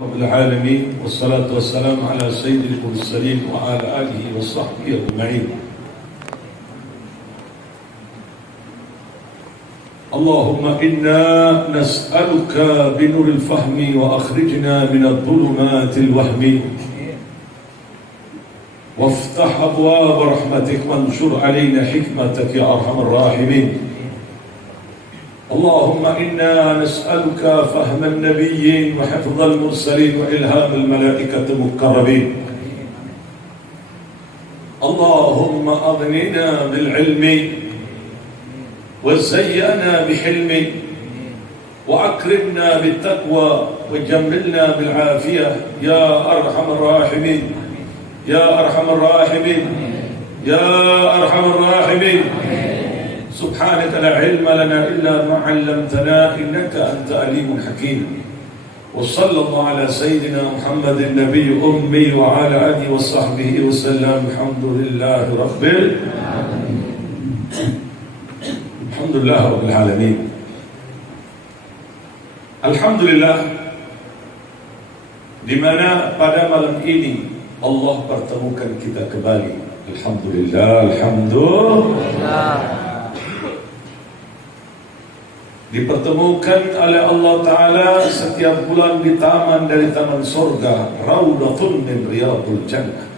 رب العالمين والصلاة والسلام على سيد المرسلين وعلى آله وصحبه أجمعين. اللهم إنا نسألك بنور الفهم وأخرجنا من الظلمات الوهم وافتح أبواب رحمتك وانشر علينا حكمتك يا أرحم الراحمين. اللهم إنا نسألك فهم النبيين وحفظ المرسلين وإلهام الملائكة المقربين. اللهم أغننا بالعلم وزينا بحلم وأكرمنا بالتقوى وجملنا بالعافية يا أرحم الراحمين يا أرحم الراحمين يا أرحم الراحمين. سبحانك لا علم لنا إلا ما علمتنا إنك أنت عليم حكيم. وصلى الله على سيدنا محمد النبي أمي وعلى آله وصحبه وسلم. الحمد لله رب العالمين. Alhamdulillah, di mana pada malam ini Allah pertemukan kita kembali. Alhamdulillah, alhamdulillah. Dipertemukan oleh Allah Ta'ala setiap bulan di taman dari taman surga, Raudatun min Riyadul Jannah.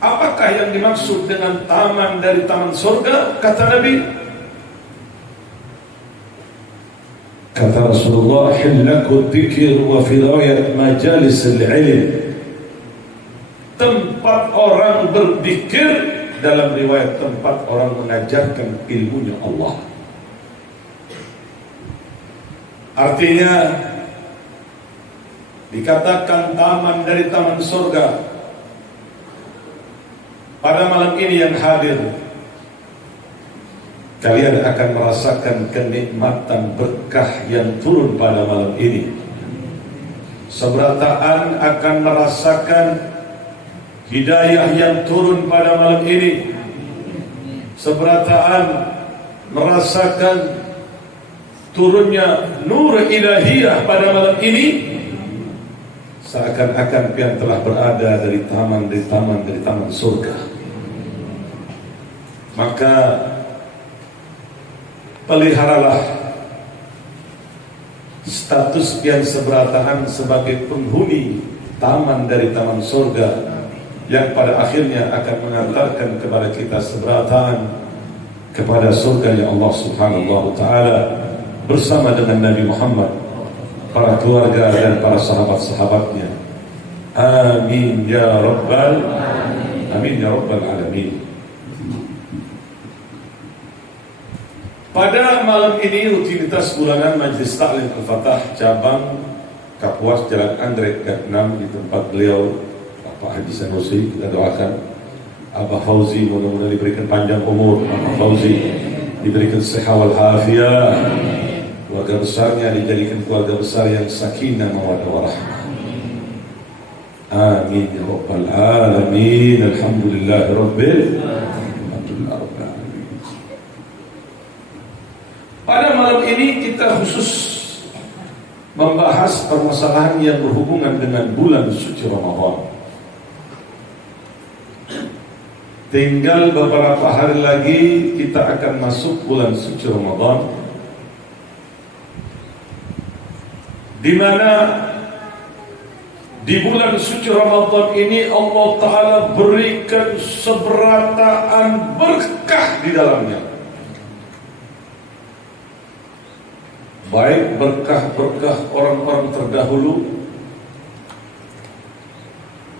Apakah yang dimaksud dengan taman dari taman surga? Kata Nabi, kata Rasulullah, hillaku dzikir wa fi riwayat majalis al-ilm, tempat orang berzikir, dalam riwayat tempat orang mengajarkan ilmunya Allah. Artinya dikatakan taman dari taman surga. Pada malam ini yang hadir, kalian akan merasakan kenikmatan berkah yang turun pada malam ini. Seberataan akan merasakan hidayah yang turun pada malam ini. Seberataan merasakan turunnya nur ilahiyah pada malam ini. Seakan-akan pian telah berada dari taman surga. Maka peliharalah status pian seberataan sebagai penghuni taman dari taman surga, yang pada akhirnya akan mengantarkan kepada kita seberataan kepada surga yang Allah Subhanahu wa Ta'ala bersama dengan Nabi Muhammad, para keluarga dan para sahabat-sahabatnya. Amin ya rabbal amin ya rabbal alamin. Pada malam ini rutinitas bulanan Majelis Taklim Al-Fatah cabang Kapuas Jalan Anggrek Gang 6 di tempat beliau Pak Haji Sanusi, kita doakan Abah Fauzi mudah-mudahan diberikan panjang umur, Abah Fauzi diberikan sehat wal afiat, keluarga besarnya dijadikan keluarga besar yang sakinah mawaddah warahmah. Amin ya rabbal alamin. Alhamdulillah rabbil alamin. Pada malam ini kita khusus membahas permasalahan yang berhubungan dengan bulan suci Ramadan. Tinggal beberapa hari lagi kita akan masuk bulan suci Ramadan, di mana di bulan suci Ramadan ini Allah Ta'ala berikan seberataan berkah di dalamnya. Baik berkah-berkah orang-orang terdahulu,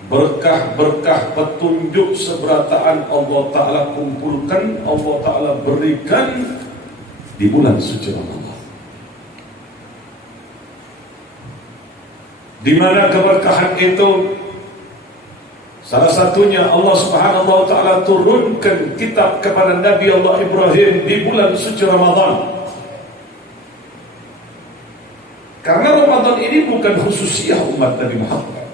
berkah-berkah petunjuk seberataan Allah Ta'ala kumpulkan, Allah Ta'ala berikan di bulan suci Ramadan, di mana keberkahan itu salah satunya Allah Subhanahu wa Ta'ala turunkan kitab kepada Nabi Allah Ibrahim di bulan suci Ramadan. Karena Ramadan ini bukan khususiyah umat Nabi Muhammad.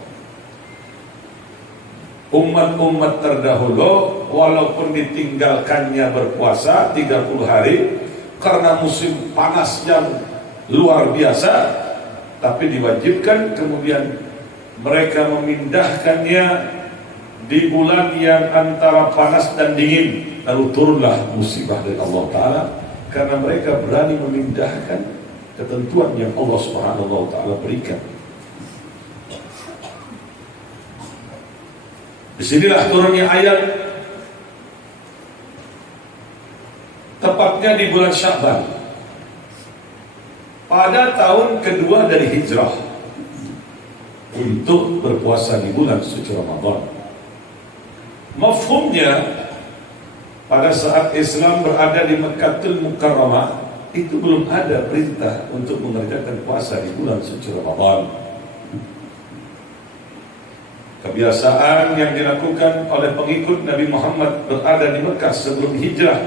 Umat-umat terdahulu walaupun ditinggalkannya berpuasa 30 hari karena musim panas yang luar biasa, tapi diwajibkan kemudian mereka memindahkannya di bulan yang antara panas dan dingin. Lalu turunlah musibah dari Allah Ta'ala karena mereka berani memindahkan ketentuan yang Allah Subhanahu wa Ta'ala berikan. Disinilah turunnya ayat, tepatnya di bulan Sya'ban, pada tahun kedua dari hijrah, untuk berpuasa di bulan suci Ramadan. Mafhumnya, pada saat Islam berada di Mekkatul Mukarramah, itu belum ada perintah untuk mengerjakan puasa di bulan suci Ramadan. Kebiasaan yang dilakukan oleh pengikut Nabi Muhammad berada di Mekah sebelum hijrah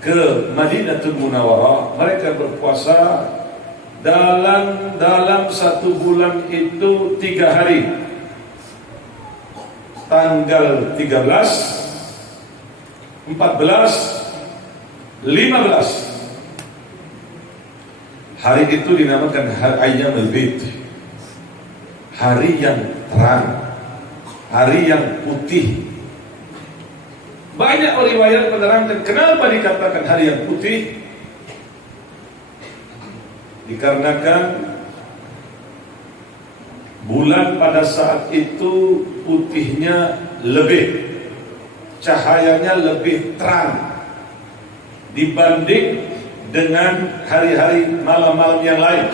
ke Madinatul Munawwarah, mereka berpuasa dalam satu bulan itu 3 hari. Tanggal 13, 14, 15. Hari itu dinamakan Ayyamul Bid, hari yang terang, hari yang putih. Banyak riwayat menerangkan kenapa dikatakan hari yang putih. Dikarenakan bulan pada saat itu putihnya lebih, cahayanya lebih terang dibanding dengan hari-hari malam-malam yang lain.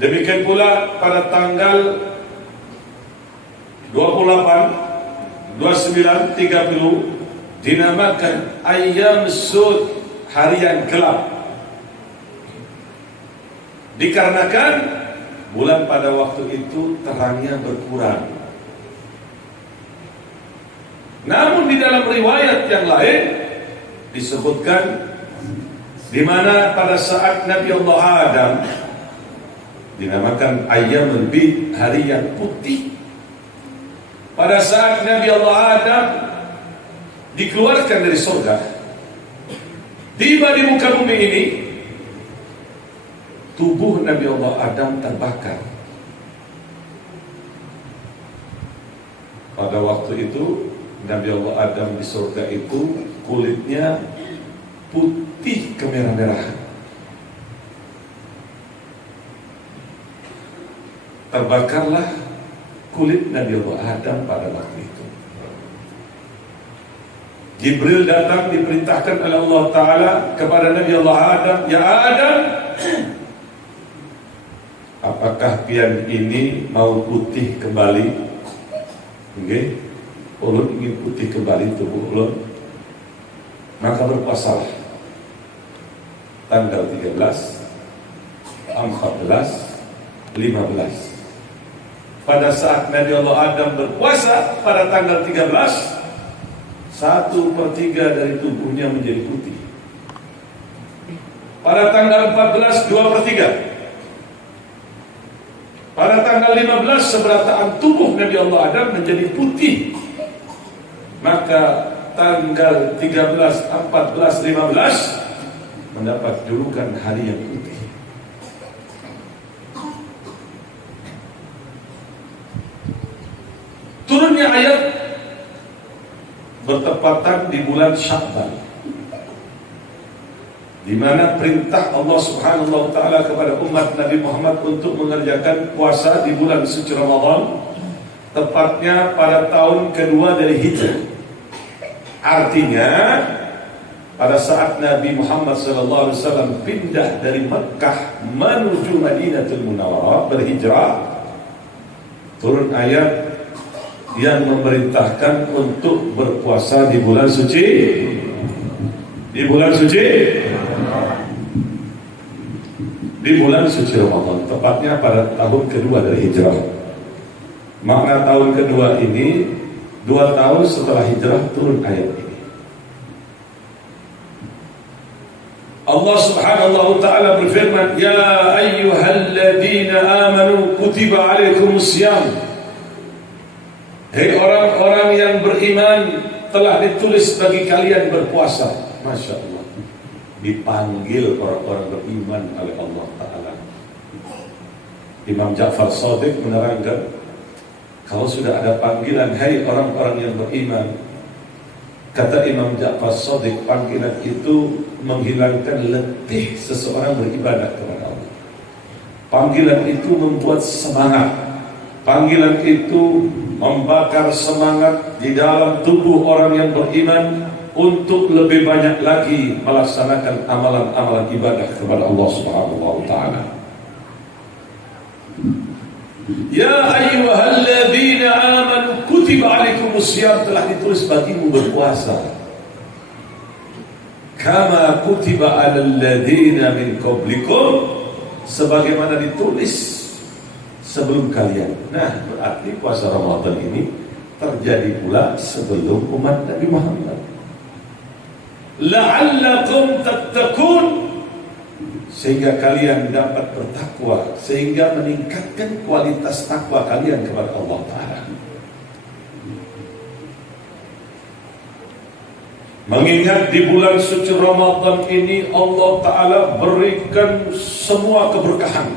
Demikian pula pada tanggal 28, 29, 30 dinamakan Ayyam Sud, hari yang gelap. Dikarenakan bulan pada waktu itu terangnya berkurang. Namun di dalam riwayat yang lain disebutkan di mana pada saat Nabi Allah Adam dinamakan Ayyamul Bid, hari yang putih. Pada saat Nabi Allah Adam dikeluarkan dari surga, tiba di muka bumi ini, tubuh Nabi Allah Adam terbakar. Pada waktu itu Nabi Allah Adam di surga itu kulitnya putih kemerah-merahan. Terbakarlah kulit Nabi Allah Adam pada waktu itu. Jibril datang diperintahkan oleh Allah Ta'ala kepada Nabi Allah Adam, "Ya Adam, apakah pian ini mau putih kembali?" Oke, ulun ingin putih kembali tubuh ulun. Maka berpuasalah tanggal 13, 14, 15. Pada saat Nabi Allah Adam berpuasa pada tanggal 13, 1/3 dari tubuhnya menjadi putih. Pada tanggal 14, 2/3. Pada tanggal 15, seberataan tubuh Nabi Allah Adam menjadi putih. Maka tanggal 13, 14, 15 mendapat julukan hari yang putih. Turunnya ayat bertepatan di bulan Sya'ban, di mana perintah Allah Subhanahu wa Ta'ala kepada umat Nabi Muhammad untuk mengerjakan puasa di bulan suci Ramadan, tepatnya pada tahun kedua dari hijrah. Artinya pada saat Nabi Muhammad SAW pindah dari Mekah menuju Madinatul Munawwarah, berhijrah, turun ayat yang memerintahkan untuk berpuasa di bulan suci, di bulan suci Ramadan, tepatnya pada tahun kedua dari hijrah. Makna tahun kedua ini 2 tahun setelah hijrah turun ayat ini. Allah Subhanahu wa Ta'ala berfirman, "Ya ayyuhalladzina amanu kutiba alaikumusiyam." Hei orang-orang yang beriman, telah ditulis bagi kalian berpuasa. Masya Allah. dipanggil orang-orang beriman oleh Allah Ta'ala. Imam Ja'far Shadiq menerangkan, kalau sudah ada panggilan, hai orang-orang yang beriman, kata Imam Ja'far Shadiq, panggilan itu menghilangkan letih seseorang beribadah kepada Allah. Panggilan itu membuat semangat. Panggilan itu membakar semangat di dalam tubuh orang yang beriman untuk lebih banyak lagi melaksanakan amalan-amalan ibadah kepada Allah Subhanahu wa taala. Ya ayyuhalladzina amanu kutiba alaikumusiyam, telah ditulis bagimu berpuasa. Kama kutiba alal ladzina min qablikum, sebagaimana ditulis sebelum kalian. Nah, berarti puasa Ramadan ini terjadi pula sebelum umat Nabi Muhammad. La'allakum tattaqun, sehingga kalian dapat bertakwa, sehingga meningkatkan kualitas takwa kalian kepada Allah Ta'ala. Mengingat di bulan suci Ramadan ini Allah Ta'ala berikan semua keberkahan.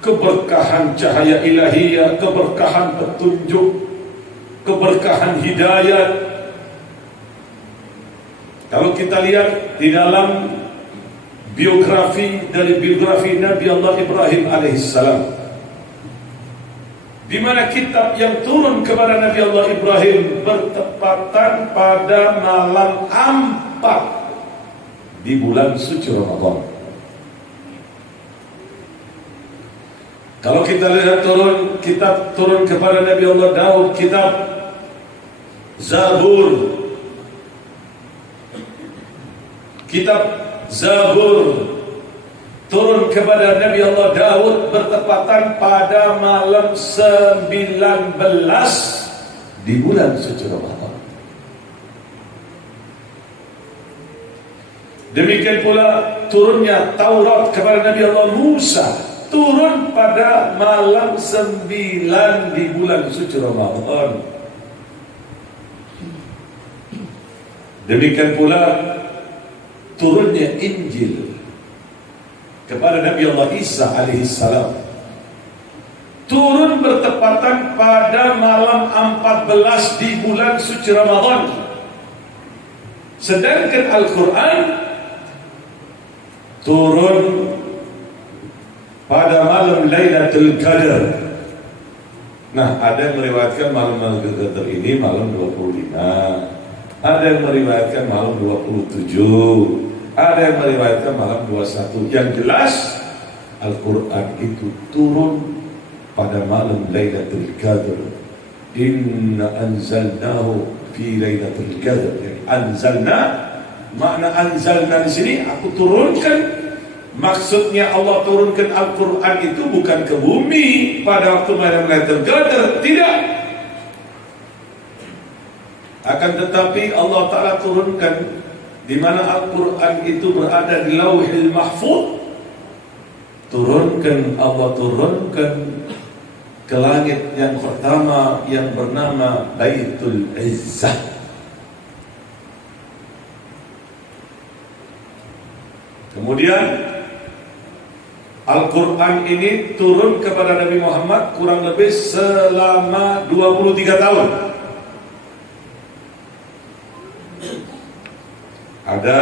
Keberkahan cahaya ilahiyah, keberkahan petunjuk, keberkahan hidayat. Kalau kita lihat di dalam biografi Nabi Allah Ibrahim alaihissalam, di mana kitab yang turun kepada Nabi Allah Ibrahim bertepatan pada malam 4 di bulan suci Ramadan. Kalau kita lihat kitab turun kepada Nabi Allah Daud, kitab Zabur, kitab Zabur turun kepada Nabi Allah Daud bertepatan pada malam 19 di bulan suci Ramadan. Demikian pula turunnya Taurat kepada Nabi Allah Musa, turun pada malam 9 di bulan suci Ramadan. Demikian pula turunnya Injil kepada Nabi Allah Isa alaihissalam, turun bertepatan pada malam 14 di bulan suci Ramadan. Sedangkan Al-Quran turun pada malam Lailatul Qadar. Nah, ada yang meriwayatkan malam Lailatul Qadar ini malam 25, ada yang meriwayatkan malam 27, ada yang meriwayatkan malam 21. Yang jelas Al-Quran itu turun pada malam Lailatul Qadar. Inna anzalnahu fi Lailatul Qadar. Anzalna, makna anzalna di sini aku turunkan. Maksudnya Allah turunkan Al-Quran itu bukan ke bumi pada waktu malam Lailatul Qadar, tidak. Akan tetapi Allah Ta'ala turunkan di mana Al-Quran itu berada di Lauhil Mahfuz. Allah turunkan ke langit yang pertama yang bernama Baitul Izzah. Kemudian Al-Quran ini turun kepada Nabi Muhammad kurang lebih selama 23 tahun. Ada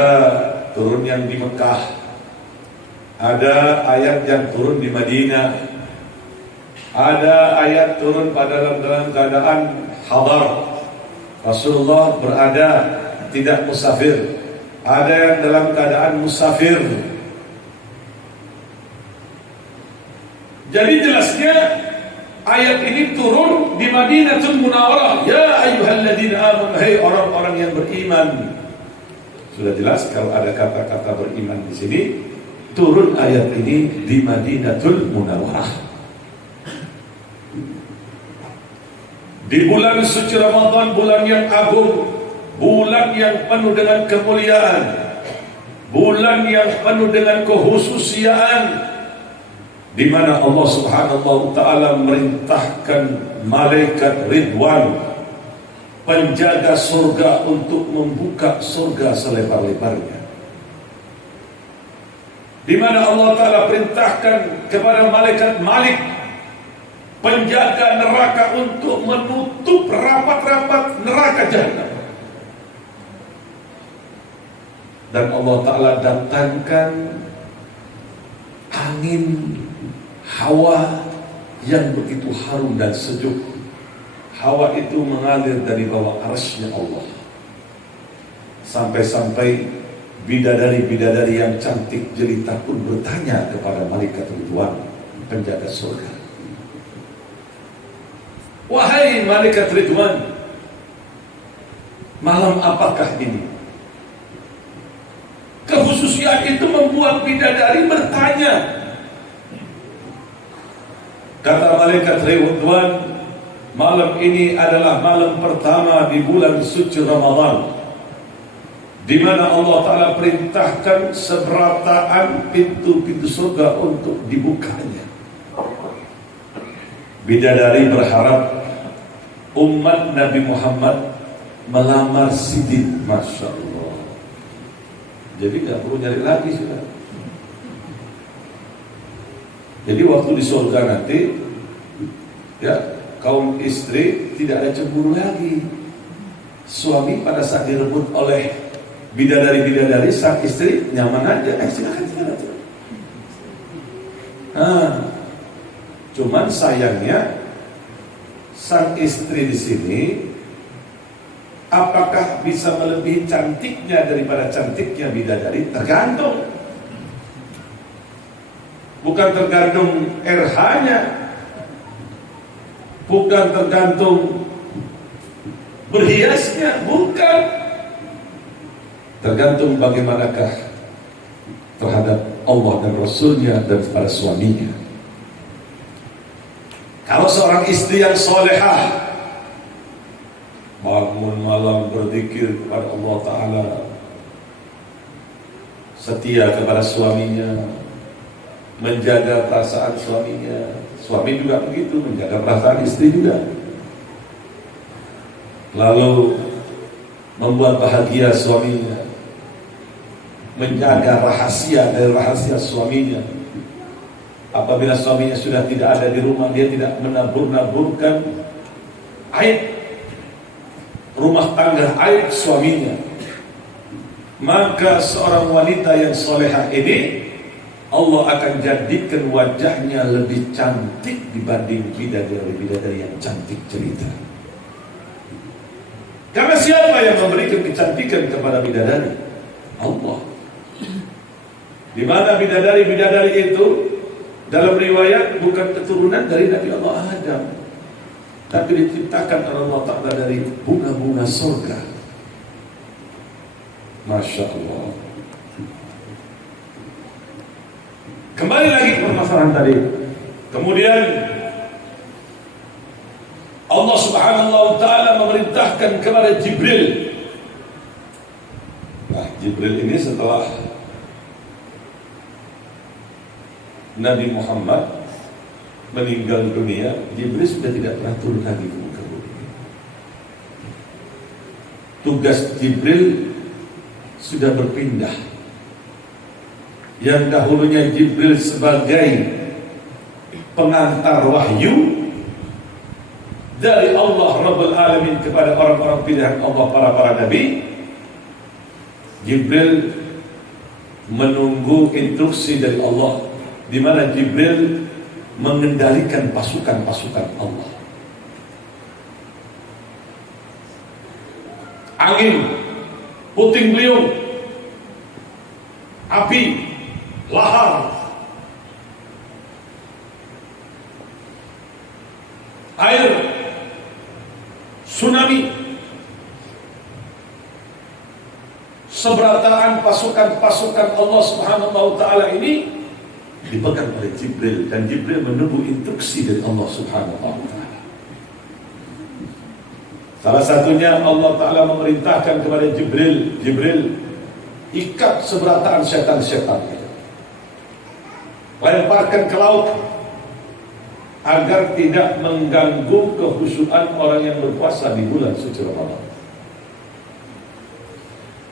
turun yang di Mekah, ada ayat yang turun di Madinah, ada ayat turun pada dalam keadaan hadar, Rasulullah berada tidak musafir, ada yang dalam keadaan musafir. Jadi jelasnya ayat ini turun di Madinatul Munawwarah. Ya ayyuhalladzina amanu, hai orang-orang yang beriman. Sudah jelas kalau ada kata-kata beriman di sini, turun ayat ini di Madinatul Munawwarah. Di bulan suci Ramadan, bulan yang agung, bulan yang penuh dengan kemuliaan, bulan yang penuh dengan kehususiaan, di mana Allah Subhanahu wa taala merintahkan malaikat Ridwan penjaga surga untuk membuka surga selebar-lebarnya, di mana Allah Ta'ala perintahkan kepada malaikat Malik, penjaga neraka, untuk menutup rapat-rapat neraka Jahannam. Dan Allah Ta'ala datangkan angin hawa yang begitu harum dan sejuk. Hawa itu mengalir dari bawah arsy-Nya Allah, sampai-sampai bidadari-bidadari yang cantik jelita pun bertanya kepada malaikat Ridwan, penjaga surga, "Wahai malaikat Ridwan, malam apakah ini?" Kekhususian itu membuat bidadari bertanya. Kata malaikat Ridwan, malam ini adalah malam pertama di bulan suci Ramadan, di mana Allah Ta'ala perintahkan seberataan pintu-pintu surga untuk dibukanya. Bidadari berharap umat Nabi Muhammad melamar Siddiq. Masya Allah. Jadi gak perlu nyari lagi sudah. Jadi waktu di surga nanti, ya, kaum istri tidak ada cemburu lagi. Suami pada saat direbut oleh bidadari-bidadari, sang istri nyaman aja, silakan. Cuman sayangnya sang istri di sini, apakah bisa melebihi cantiknya daripada cantiknya bidadari? Tergantung. Bukan tergantung RH-nya, bukan tergantung berhiasnya, bukan. Tergantung bagaimanakah terhadap Allah dan Rasulnya dan para suaminya. Kalau seorang istri yang solehah, bangun malam berzikir kepada Allah Ta'ala, setia kepada suaminya, menjaga perasaan suaminya, suami juga begitu, menjaga perasaan istri juga, lalu membuat bahagia suaminya, menjaga rahasia dari rahasia suaminya. Apabila suaminya sudah tidak ada di rumah, dia tidak menabur-naburkan aib rumah tangga, aib suaminya. Maka seorang wanita yang solehah ini, Allah akan jadikan wajahnya lebih cantik dibanding bidadari-bidadari yang cantik cerita. Karena siapa yang memberikan kecantikan kepada bidadari? Allah. Di mana bidadari-bidadari itu dalam riwayat bukan keturunan dari Nabi Allah Adam, tapi diciptakan oleh Allah Ta'ala dari bunga-bunga surga. Masya Allah. Kembali lagi ke permasalahan tadi. Kemudian Allah Subhanahu wa Ta'ala memerintahkan kepada Jibril. Nah, Jibril ini setelah Nabi Muhammad meninggal dunia, Jibril sudah tidak pernah turun lagi ke muka bumi. Tugas Jibril sudah berpindah. Yang dahulunya Jibril sebagai pengantar wahyu dari Allah Rabbul Alamin kepada orang-orang pilihan Allah, para nabi, Jibril menunggu instruksi dari Allah, di mana Jibril mengendalikan pasukan-pasukan Allah. Angin, puting beliung, api, lahar, air, tsunami, seberataan pasukan-pasukan Allah Subhanahu wa Ta'ala ini dipegang oleh Jibril, dan Jibril menunggu instruksi dari Allah Subhanahu wa Ta'ala. Salah satunya Allah Ta'ala memerintahkan kepada Jibril, ikat seberataan setan-setan, lemparkan ke laut agar tidak mengganggu kekhusyuan orang yang berpuasa di bulan suci Ramadan.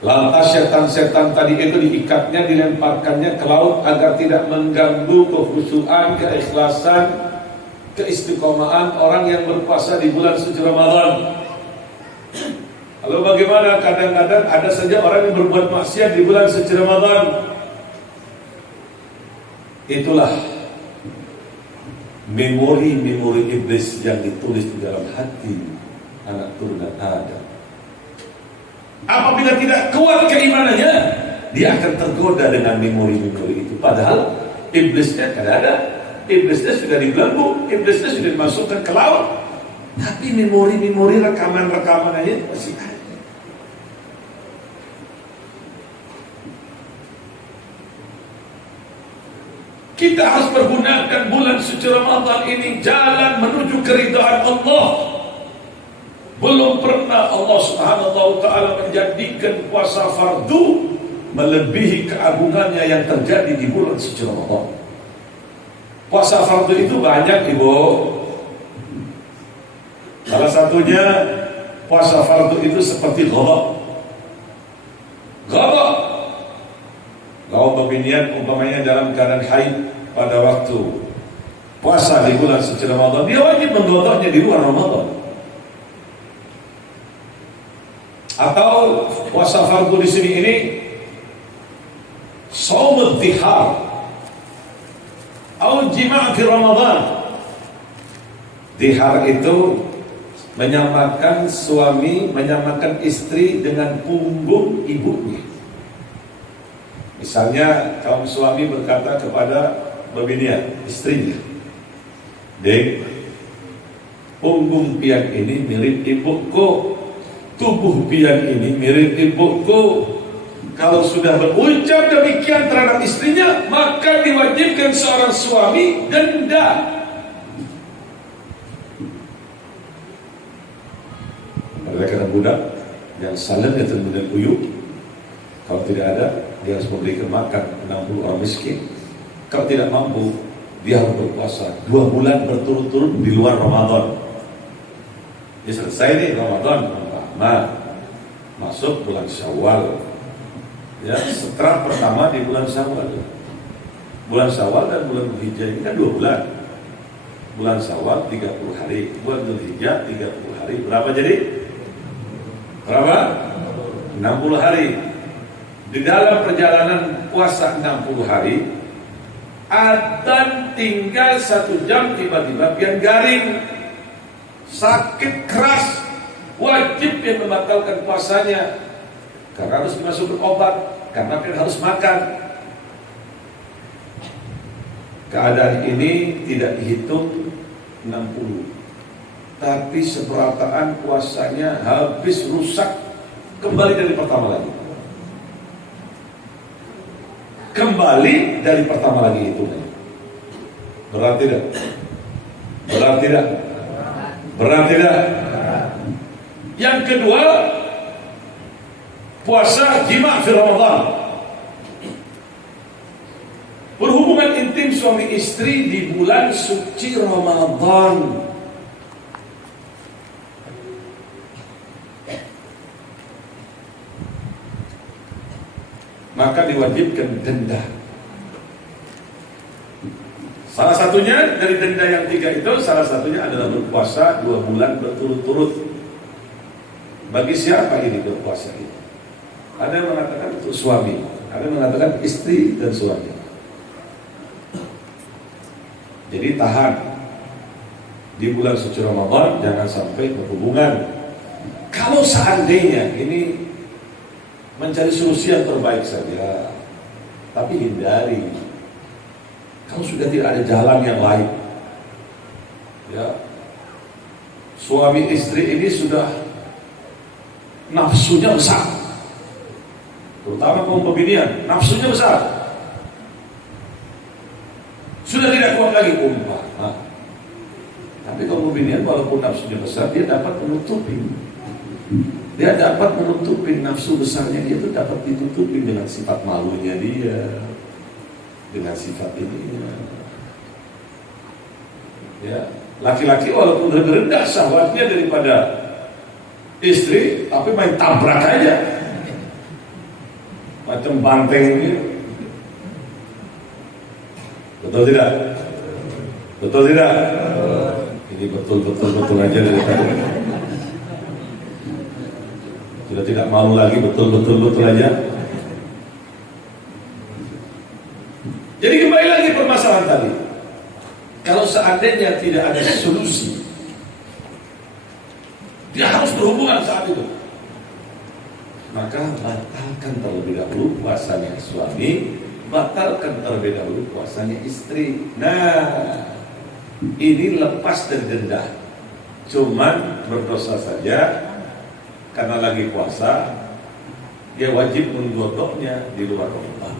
Lantas setan-setan tadi itu diikatnya, dilemparkannya ke laut agar tidak mengganggu kekhusyuan, keikhlasan, keistiqomahan orang yang berpuasa di bulan suci Ramadan. Lalu bagaimana kadang-kadang ada saja orang yang berbuat maksiat di bulan suci Ramadan? Itulah memori-memori iblis yang ditulis di dalam hati anak turunan Adam. Apabila tidak kuat keimanannya, dia akan tergoda dengan memori-memori itu. Padahal iblisnya tidak ada, iblisnya sudah dibelenggu, iblisnya sudah dimasukkan ke laut. Tapi memori-memori rekaman-rekamannya masih ada. Kita harus pergunakan bulan suci Ramadan ini jalan menuju keridhaan Allah. Belum pernah Allah Subhanahu wa taala menjadikan puasa fardu melebihi keagungannya yang terjadi di bulan suci Ramadan. Puasa fardu itu banyak, Ibu. Salah satunya puasa fardu itu seperti qada. Qada. Kalau pembinian umpamanya dalam keadaan haid pada waktu puasa di bulan suci Ramadan, dia wajib mengqadanya di luar Ramadan. Atau puasa fardu di sini ini shaum dzihar atau jima' di Ramadan. Dzihar itu menyamakan suami, menyamakan istri dengan punggung ibunya. Misalnya kaum suami berkata kepada bebinian, istrinya, "Dek, punggung pian ini mirip ibuku, tubuh pian ini mirip ibuku." Kalau sudah berucap demikian terhadap istrinya, maka diwajibkan seorang suami denda. Karena budak yang salam itu kemudian uyuk, kalau tidak ada dia harus memberikan makan 60 orang miskin. Kalau tidak mampu, dia harus berpuasa 2 bulan berturut-turut di luar Ramadan. Ya selesai nih Ramadan, masuk bulan Syawal. Ya, setelah pertama di bulan Syawal. Bulan Syawal dan bulan Dzulhijjah ini kan 2 bulan. Bulan Syawal 30 hari, bulan Dzulhijjah 30 hari. Berapa jadi? Berapa? 60 hari. Di dalam perjalanan puasa 60 hari, adzan tinggal 1 jam tiba-tiba pian garing, sakit keras, wajib yang membatalkan puasanya karena harus dimasukkan obat, karena pian harus makan. Keadaan ini tidak dihitung 60, tapi seperataan puasanya habis, rusak, kembali dari pertama lagi. Kembali dari pertama lagi itu. Berat tidak? Berat tidak? Berat tidak? Yang kedua, puasa jima' fi Ramadan. Berhubungan intim suami istri di bulan suci Ramadan. Maka diwajibkan denda. Salah satunya dari denda yang 3 itu, salah satunya adalah berpuasa 2 bulan berturut-turut. Bagi siapa ini berpuasa ini? Ada yang mengatakan untuk suami, ada yang mengatakan istri dan suami. Jadi tahan di bulan suci Ramadan, jangan sampai berhubungan. Kalau seandainya ini mencari solusi yang terbaik saja, tapi hindari. Kalau sudah tidak ada jalan yang lain, ya, suami istri ini sudah nafsunya besar, terutama kaum pembinian, nafsunya besar, sudah tidak kuat lagi umpah. Tapi kaum pembinian walaupun nafsunya besar, dia dapat menutupi. Dia dapat menutupi nafsu besarnya, dia itu dapat ditutupi dengan sifat malunya dia, dengan sifat ini. Ya, laki-laki walaupun lebih rendah syahwatnya daripada istri, tapi main tabrak aja, macam banteng gitu. Betul tidak? Betul tidak? Ini betul aja dari tadi. Sudah tidak malu lagi, betul aja. Jadi kembali lagi permasalahan tadi. Kalau seandainya tidak ada solusi, dia harus berhubungan saat itu, maka batalkan terlebih dahulu puasanya suami, batalkan terlebih dahulu puasanya istri. Nah, ini lepas dari denda, cuman berdosa saja karena lagi puasa, dia wajib menggodoknya di luar Ramadan.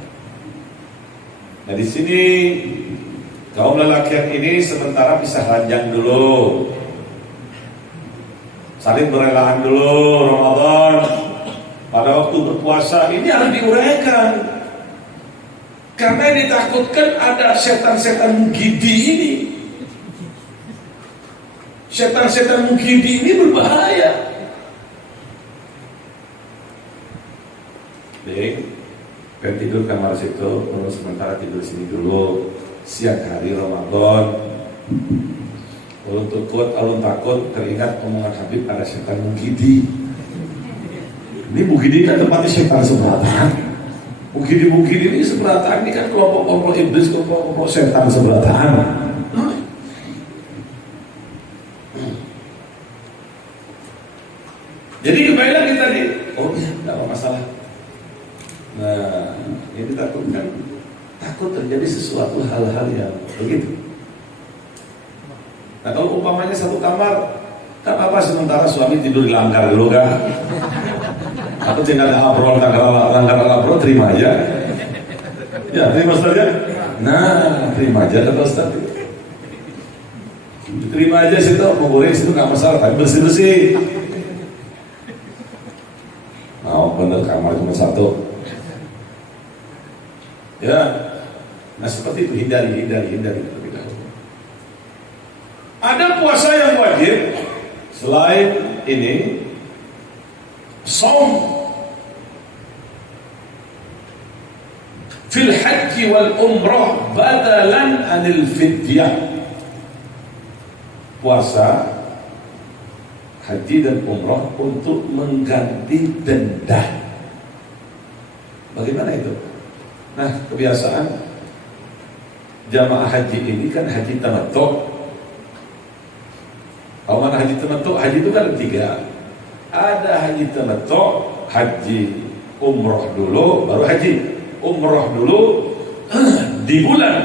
Nah, di sini kaum lelakian ini sementara pisah ranjang dulu, saling berelaan dulu Ramadan. Pada waktu berpuasa ini harus diuraikan, karena ditakutkan ada setan-setan mugidi ini. Setan-setan mugidi ini berbahaya. Baik, pengen tidur kamar situ, terus sementara tidur sini dulu. Siang hari Ramadan, alun takut teringat omongan Habib ada setan mugidi. Ini mugidi kan tempatnya setan seberatan. Mugidi ini seberatan, ini kan kelompok-kelompok iblis, kelompok-kelompok setan seberatan. Jadi kembali lagi tadi, oh iya, tidak ada masalah. Nah, ini takut terjadi sesuatu hal-hal yang begitu. Nah, kalau umpamanya satu kamar, kan apa sementara suami tidur di langgar dulu kan? Atau tinggal langgar abrol, terima aja. Ya, terima saja. Nah, terima aja kata Ustaz. Terima aja situ, mau goreng situ nggak masalah, tapi bersih-bersih. Nah, bener kamar cuma satu. Ya, nah seperti itu hindari terlebih dahulu. Ada puasa yang wajib selain ini, shaum fil haji wal umrah badalan anil fidyah. Puasa haji dan umrah untuk mengganti denda. Bagaimana itu? Nah, kebiasaan jamaah haji ini kan haji tamattu. Kalau mana haji tamattu? Haji itu kan 3. Ada haji tamattu, haji umroh dulu, baru haji. Umroh dulu di bulan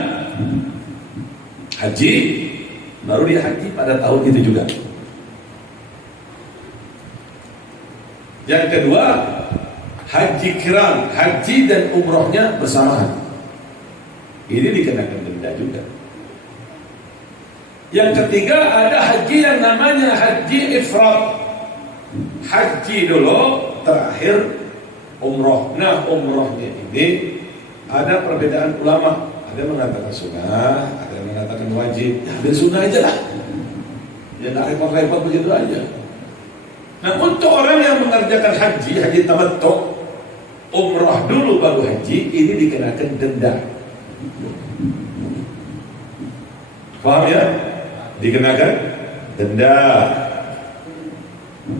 haji, baru dia haji pada tahun itu juga. Yang kedua, haji kiran, haji dan umrohnya bersamaan. Ini dikenakan denda juga. Yang ketiga, ada haji yang namanya haji ifrad. Haji dulu, terakhir umroh. Nah, umrohnya ini ada perbedaan ulama. Ada yang mengatakan sunnah, ada yang mengatakan wajib. Ya, ambil sunnah aja lah. Ya, nggak repot-repot begitu aja. Nah, untuk orang yang mengerjakan haji tamattu, umrah dulu baru haji, ini dikenakan denda. Paham ya? Dikenakan denda.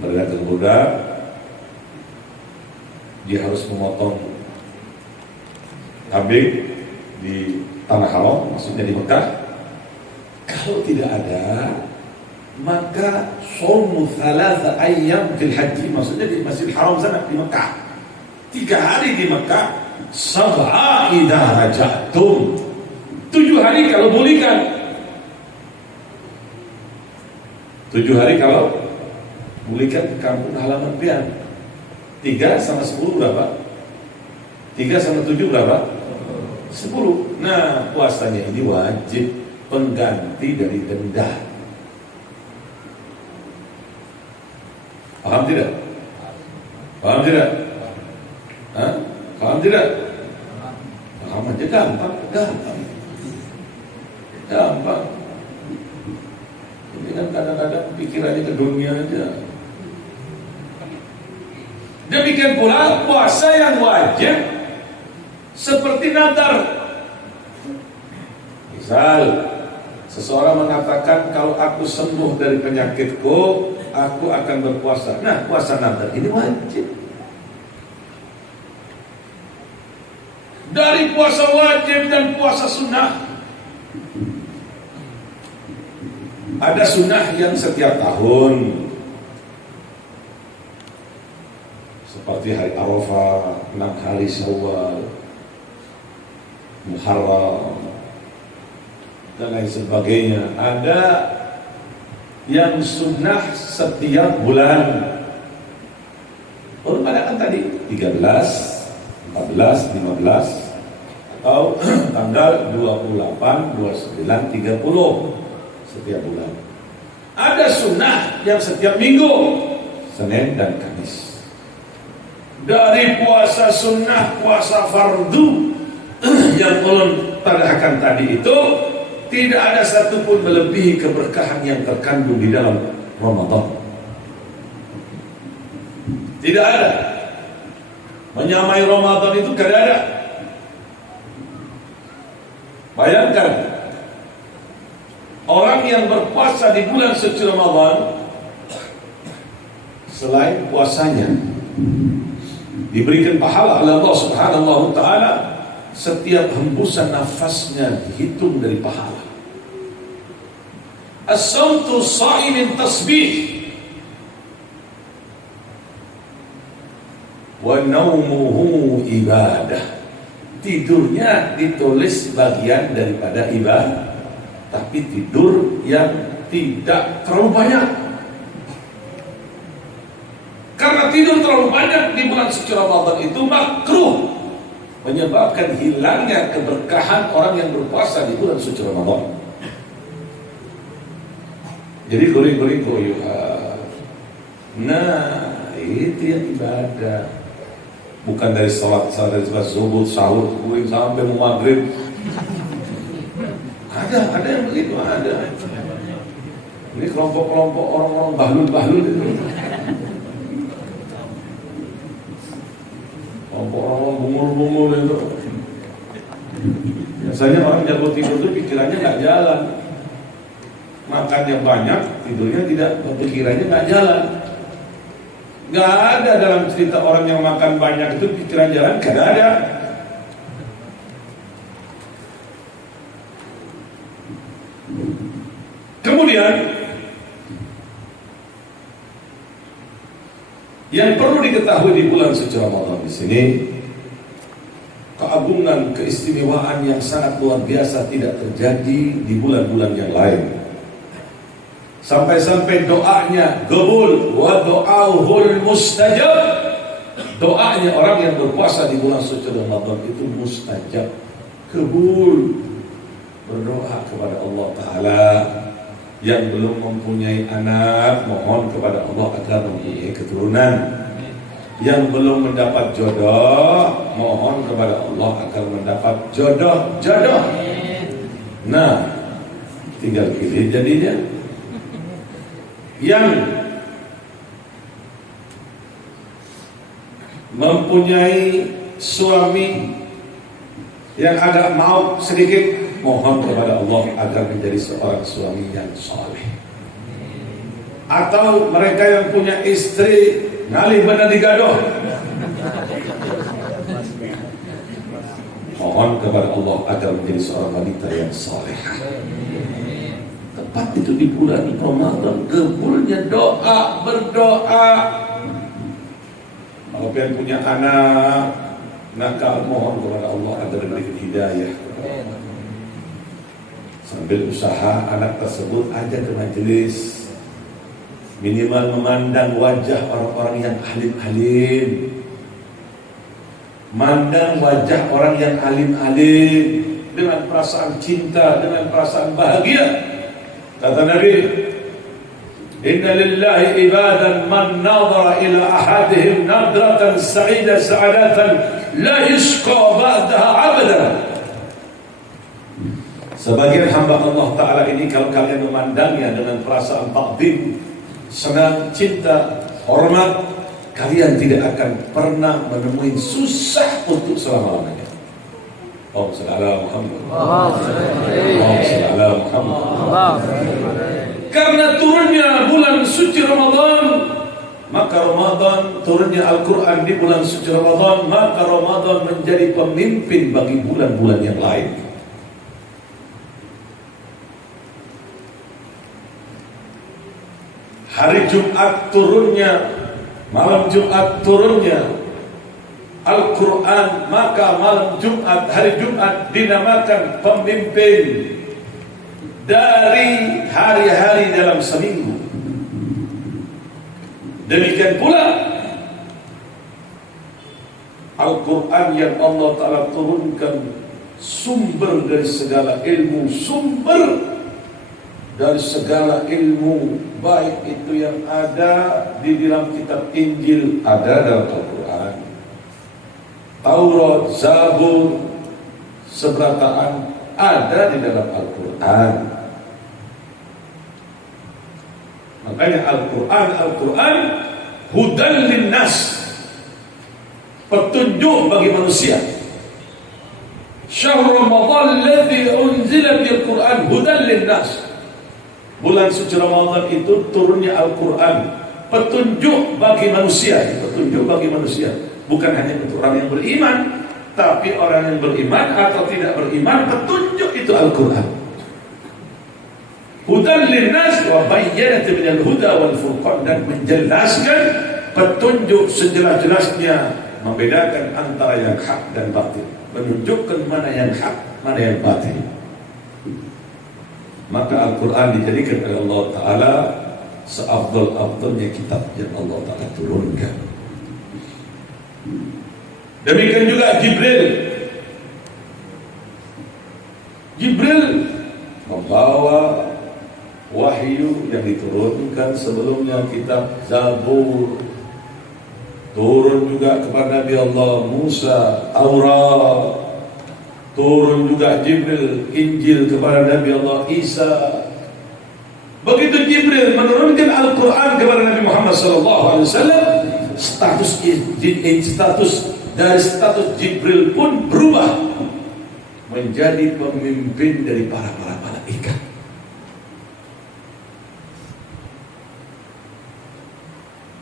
Pada muda, dia harus memotong kambing di tanah haram, maksudnya di Mekah. Kalau tidak ada, maka shaumu 3 ayyam fil haji, maksudnya di Masjidil Haram sana di Mekah. 3 hari di Mekah, 7 idza raja'tum. 7 hari kalau pulihkan. 7 hari kalau pulihkan ke kampung halaman pian. 3 sama 10 berapa? 3 sama 7 berapa? 10. Nah, puasanya ini wajib pengganti dari denda. Paham tidak? Paham tidak? Hah? Paham tidak? Paham aja gampang. pikirannya ke dunia aja. Demikian pula puasa yang wajib seperti nazar. Misal seseorang mengatakan, kalau aku sembuh dari penyakitku, aku akan berpuasa. Nah, puasa nazar ini wajib. Dari puasa wajib dan puasa sunnah, ada sunnah yang setiap tahun, seperti hari Arafah, 6 hari Syawal, Muharram, dan lain sebagainya. Ada yang sunnah setiap bulan. Pada kan tadi 13, 14, 15, atau tanggal 28, 29, 30 setiap bulan. Ada sunnah yang setiap minggu, Senin dan Kamis. Dari puasa sunnah, puasa fardu yang ulun tadahkan tadi itu, tidak ada satupun melebihi keberkahan yang terkandung di dalam Ramadan. Tidak ada. Menyamai Ramadan itu tidak ada. Bayangkan, orang yang berpuasa di bulan suci Ramadan, selain puasanya diberikan pahala oleh Allah Subhanahu wa taala, setiap hembusan nafasnya dihitung dari pahala. As-sawtu sha'imin tasbih wa naumuhu ibadah. Tidurnya ditulis bagian daripada ibadah, tapi tidur yang tidak terlalu banyak. Karena tidur terlalu banyak di bulan suci Ramadan itu makruh, menyebabkan hilangnya keberkahan orang yang berpuasa di bulan suci Ramadan. Jadi gurih-gurih koyuhan. Nah, itu yang ibadah. Bukan dari salat dari subuh, sahur, sampai mau maghrib. Ada yang begitu, ada. Ini kelompok-kelompok orang-orang bahlul-bahlul itu. Kelompok orang-orang bungul-bungul itu. Biasanya orang jago tidur itu pikirannya nggak jalan. Makannya banyak, tidurnya tidak, pikirannya nggak jalan. Nggak ada dalam cerita orang yang makan banyak itu pikiran jalan, nggak ada. Kemudian yang perlu diketahui di bulan suci Ramadan di sini, keagungan, keistimewaan yang sangat luar biasa tidak terjadi di bulan-bulan yang lain. Sampai-sampai doanya qabul wa do'auhul mustajab. Doanya orang yang berpuasa di bulan suci Ramadan itu mustajab, kabul. Berdoa kepada Allah Ta'ala. Yang belum mempunyai anak, mohon kepada Allah agar mempunyai keturunan. Yang belum mendapat jodoh, mohon kepada Allah agar mendapat jodoh. Nah, tinggal pilih jadinya. Yang mempunyai suami yang agak maut sedikit, mohon kepada Allah agar menjadi seorang suami yang saleh. Atau mereka yang punya istri ngalih benar digadoh, mohon kepada Allah agar menjadi seorang wanita yang saleh. Tepat itu di bulan Ramadan, kabulnya doa, berdoa. Kalau kalian punya anak nakal, mohon kepada Allah agar diberikan hidayah. Sambil usaha anak tersebut ajak ke majelis, minimal memandang wajah orang-orang yang alim-alim, mandang wajah orang yang alim-alim dengan perasaan cinta, dengan perasaan bahagia. Kata Nabi, inna lillahi ibadan man nadhara ila ahadihim nadratan sa'ida sa'adatan la yusqa ba'daha abadan. Sebagian hamba Allah Ta'ala ini, kalau kalian memandangnya dengan perasaan takdim, senang, cinta, hormat, kalian tidak akan pernah menemui susah untuk selama-lamanya. Allahumma shalli ala Muhammad. Allahumma shalli ala Muhammad. Karena turunnya bulan suci Ramadan, maka Ramadan, turunnya Al-Quran di bulan suci Ramadan, maka Ramadan menjadi pemimpin bagi bulan-bulan yang lain. Hari Jumat turunnya, malam Jumat turunnya Al-Quran, maka malam Jumat, hari Jumat dinamakan pemimpin dari hari-hari dalam seminggu. Demikian pula Al-Quran yang Allah Ta'ala turunkan sumber dari segala ilmu, sumber dari segala ilmu, baik itu yang ada di dalam kitab Injil, ada dalam Al-Quran, Taurat, Zabur, seberataan ada di dalam Al-Quran. Makanya Al-Quran hudan linnas, petunjuk bagi manusia. Syahr Ramadan alladzi unzila fil Quran hudan linnas. Bulan suci Ramadan itu turunnya Al-Quran, petunjuk bagi manusia, petunjuk bagi manusia. Bukan hanya untuk orang yang beriman, tapi orang yang beriman atau tidak beriman, petunjuk itu Al-Quran. Hudan linnas wa bayyinatin minal huda wal furqan, dan menjelaskan petunjuk sejelas-jelasnya, membedakan antara yang hak dan batil, menunjukkan mana yang hak, mana yang batil. Maka Al-Quran dijadikan oleh Allah Ta'ala seafdal-afdalnya kitab yang Allah Ta'ala turunkan. Demikian juga Jibril membawa wahyu yang diturunkan sebelumnya kitab Zabur, turun juga kepada Nabi Allah Musa Taurat, turun juga Jibril Injil kepada Nabi Allah Isa. Begitu Jibril menurunkan Al-Quran kepada Nabi Muhammad SAW, status dari status Jibril pun berubah menjadi pemimpin dari para malaikat.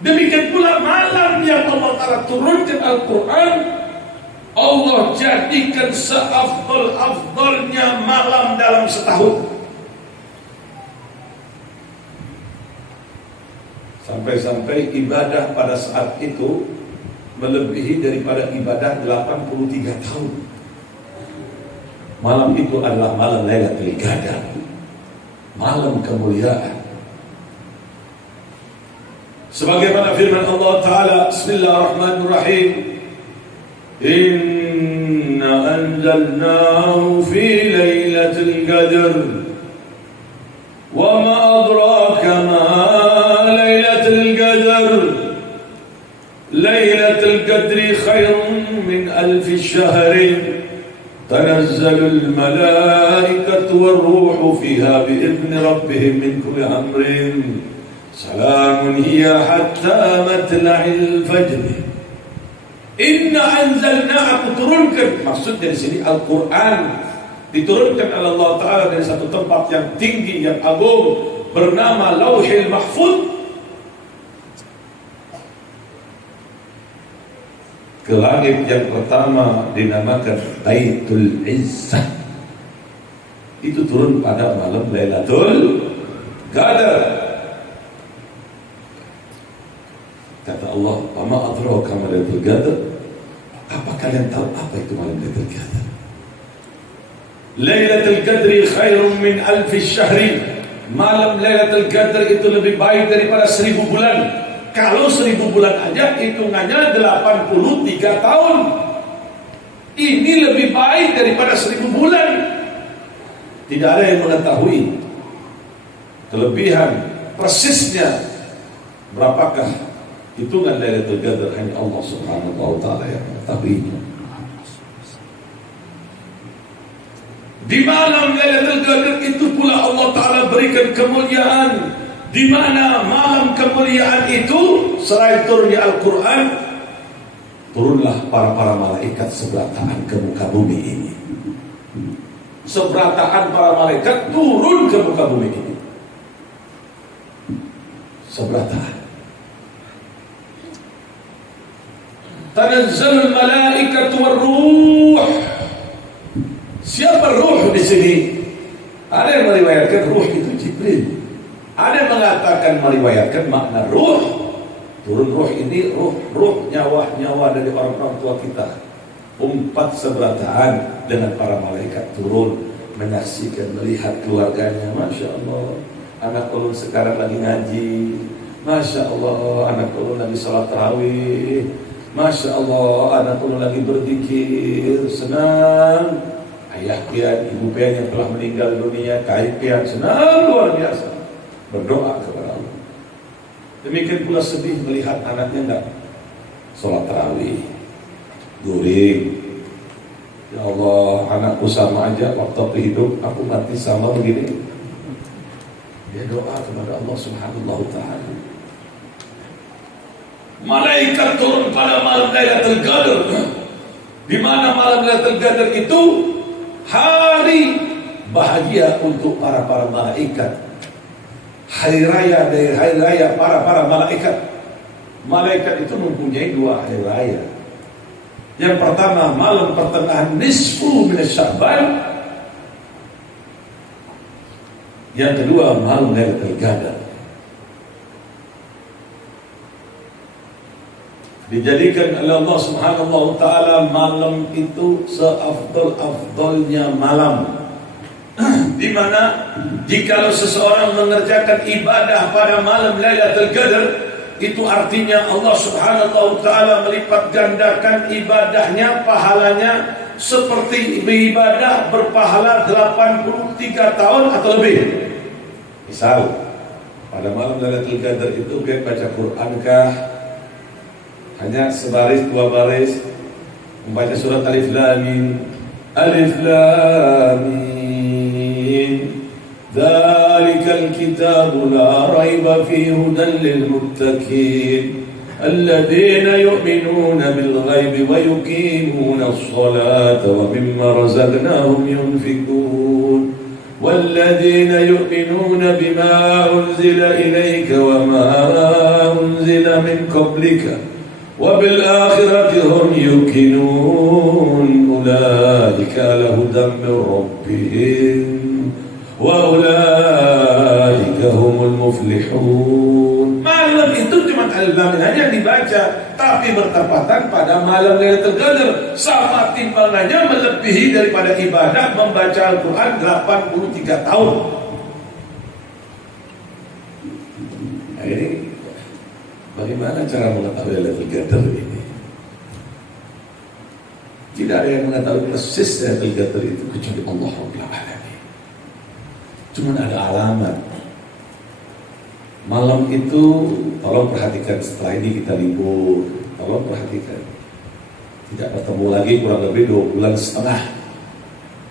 Demikian pula malam yang Allah Ta'ala turunkan Al-Quran, Allah jadikan seafdal-afdalnya malam dalam setahun. Sampai-sampai ibadah pada saat itu melebihi daripada ibadah 83 tahun. Malam itu adalah malam Lailatul Qadar, malam kemuliaan. Sebagaimana firman Allah Ta'ala, Bismillahirrahmanirrahim, Inna anzalnahu fi Lailatul Qadar wa ma adraka ma Lailatul Qadar Lailatul Qadri khairun min alfi syahrin tanazzalul malaikatu war-ruhu fiha bi'izni rabbihim min kulli amrin salamun hiya hatta matla'il fajr. Inna anzalna, aku turunkan. Maksud dari sini Al-Quran diturunkan oleh Allah Ta'ala dari satu tempat yang tinggi, yang agung, bernama Lauhil Mahfuz, ke langit yang pertama dinamakan Baitul Izzah. Itu turun pada malam Lailatul Qadar. Kata Allah, "Wa ma adraka ma Lailatul Qadar?" Apa kalian tahu apa itu malam Lailatul Qadar? Lailatul Qadri khairun min alfi syahri. Malam Lailatul Qadar itu lebih baik daripada 1000 bulan. Kalau 1000 bulan aja hitungannya 83 tahun. Ini lebih baik daripada 1000 bulan. Tidak ada yang mengetahui kelebihan persisnya berapakah hitungan Lailatul Qadar, hanya Allah Subhanahu wa Ta'ala yang mengetahuinya. Di malam Lailatul Qadar itu pula Allah Ta'ala berikan kemuliaan di mana malam kemuliaan itu selain turunnya Al-Quran, turunlah para malaikat seberataan ke muka bumi ini. Seberataan para malaikat turun ke muka bumi ini. Seberataan. Tanazzalul malaikatu war-ruh. Siapa ruh di sini? Ada yang meriwayatkan ruh itu Jibril. Ada yang mengatakan meriwayatkan makna ruh. Turun ruh ini ruh nyawa dari orang-orang tua kita. Umpat seberataan dengan para malaikat turun menyaksikan, melihat keluarganya. Masya Allah, anak ulun sekarang lagi ngaji. Masya Allah, anak ulun lagi salat tarawih. Masya Allah, anak ulun lagi berzikir. Senang. Ayah pian, ibu pian yang telah meninggal dunia, kai pian, senang luar biasa. Berdoa kepada Allah. Demikian pula sedih melihat anaknya enggak salat tarawih, guring. Ya Allah, anakku sama aja waktu hidup, aku mati sama begini. Dia doa kepada Allah Subhanahu wa Ta'ala. Malaikat turun pada malam Lailatul Qadar, di mana malam Lailatul Qadar itu hari bahagia untuk para malaikat. Hari raya dari hari raya para malaikat. Malaikat itu mempunyai dua hari raya. Yang pertama malam pertengahan nisfu min Sya'ban. Yang kedua malam Lailatul Qadar. Dijadikan oleh Allah Subhanahu wa Ta'ala malam itu seafdal-afdalnya malam. Di mana jikalau seseorang mengerjakan ibadah pada malam Lailatul Qadar, itu artinya Allah Subhanahu wa Ta'ala melipat gandakan ibadahnya, pahalanya seperti beribadah berpahala 83 tahun atau lebih. Misal pada malam Lailatul Qadar itu kita baca Quran kah? Hanya sebaris, dua baris, membaca surat Alif Lam Mim. Alif Lam Mim. Dzalikal kitabu la raiba fihi hudan lil muttaqin alladzina yu'minuna bil ghaibi wa yuqimuna as-salata wa mimma razaqnahum yunfiqun walladzina yu'minuna bima unzila ilayka wa ma unzila min qablika wa bil akhirati hum yuqinun ulaika ala hudan min rabbihim wa ulaika humul muflihun. Malam itu cuma al-Lam hanya dibaca, tapi bertepatan pada malam Lailatul Qadar, sama timbangannya melebihi daripada ibadah membaca Al-Quran 83 tahun. Nah, ini bagaimana cara mengetahui Lailatul Qadar ini? Tidak ada yang mengetahui persis Lailatul Qadar itu kecuali Allah Rabbul Alamin. Cuma ada alamat. Malam itu tolong perhatikan, setelah ini kita libur. Tolong perhatikan. Tidak ketemu lagi kurang lebih 2 bulan setengah.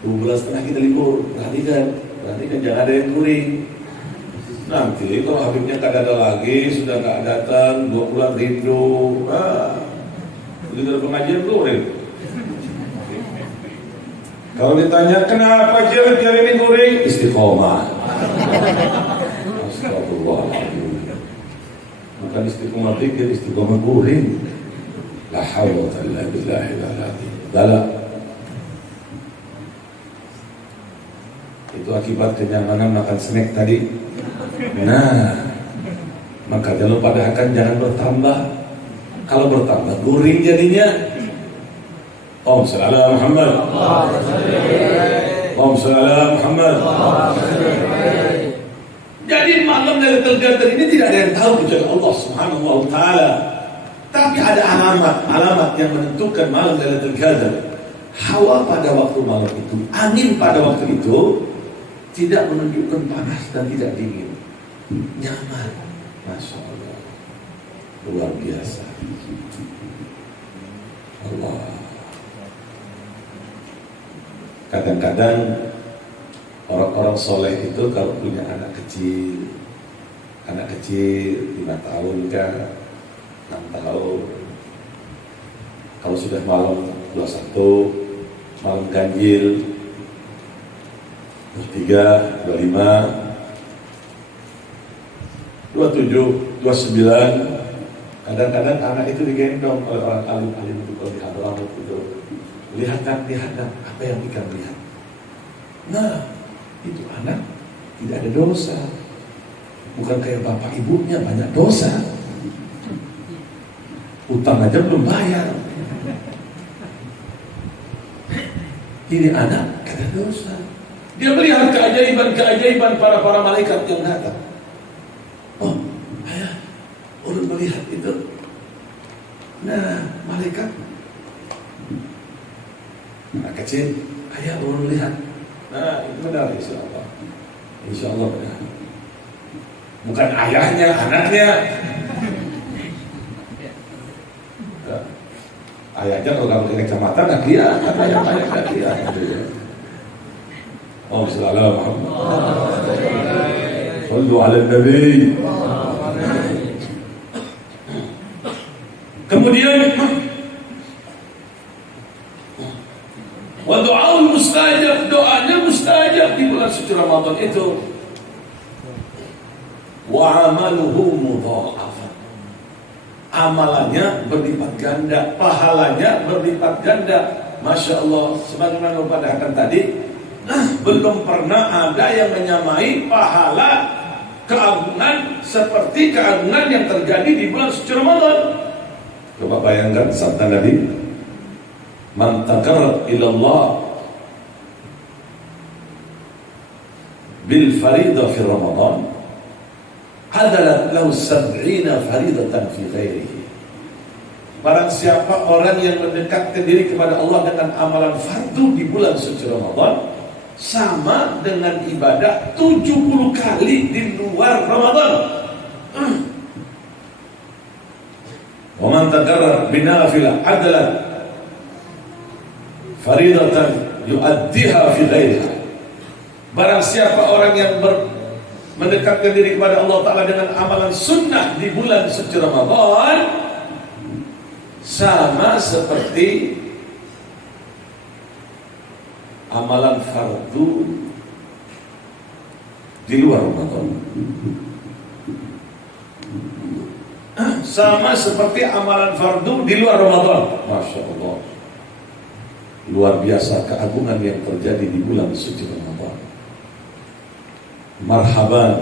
2 bulan setengah kita libur. Perhatikan jangan ada yang guring. Nanti kalau Habibnya tak ada lagi, sudah tak datang, 2 bulan rindu. Begitu ada pengajian guring. Kalau ditanya kenapa jari ini guring, istiqomah. Astagfirullahaladzim. Bukan istiqomah pikir, istiqomah guring. La haula wa la quwwata illa billah. Galak. Itu akibat kenyamanan makan snack tadi. Nah, maka jangan lupa jangan bertambah. Kalau bertambah guring jadinya. Allahumma shalli ala Muhammad. Allahumma shalli ala Muhammad. Jadi malam Lailatul Qadar ini tidak ada yang tahu kecuali Allah Subhanahu wa Ta'ala. Tapi ada alamat yang menentukan malam Lailatul Qadar. Hawa pada waktu malam itu, angin pada waktu itu tidak menunjukkan panas dan tidak dingin, nyaman. Masya Allah, luar biasa. Allah. Kadang-kadang orang-orang soleh itu kalau punya anak kecil, anak kecil 5 tahun kah, 6 tahun. Kalau sudah malam 21, malam ganjil 23, 25, 27, 29. Kadang-kadang anak itu digendong oleh orang alim-alim itu kalau di Hadramaut itu. Lihat apa yang ikan lihat. Nah, itu anak tidak ada dosa. Bukan kayak bapak ibunya banyak dosa. Utang aja belum bayar. Ini anak ada dosa. Dia melihat keajaiban-keajaiban para malaikat yang datang. Oh, ayah, ulun melihat itu. Nah, malaikat anak kecil, ayah ulun melihat. Nah, itu benar insya Allah. Insya Allah benar. Bukan ayahnya, anaknya. Ayahnya kalau kamu pakai kacamata nggak kelihatan, ayah nggak kelihatan. Oh, Assalamualaikum. Sallu ala Nabi. Kemudian wa du'aul mustajab, doanya mustajab di bulan suci Ramadan itu. Wa amaluhu mudha'afan, amalannya berlipat ganda, pahalanya berlipat ganda. Masya Allah, sebagaimana pada akan tadi, belum pernah ada yang menyamai pahala keagungan seperti keagungan yang terjadi di bulan suci Ramadan. Coba bayangkan sabda Nabi, man taqarrab ila Allah bil faridah fi Ramadan adalat lahu 70 faridatan fi ghairihi. Barang siapa orang yang mendekatkan diri kepada Allah dengan amalan fardu di bulan suci Ramadan, sama dengan ibadah 70 kali di luar Ramadan. Wa man taqarrab binafilah adalat faridatan yu'addiha fi ghairiha. Barang siapa orang yang mendekatkan diri kepada Allah Ta'ala dengan amalan sunnah di bulan suci Ramadan, sama seperti amalan fardu di luar Ramadan. Sama seperti amalan fardu di luar Ramadan. Masya Allah, luar biasa keagungan yang terjadi di bulan suci Ramadan. Marhaban,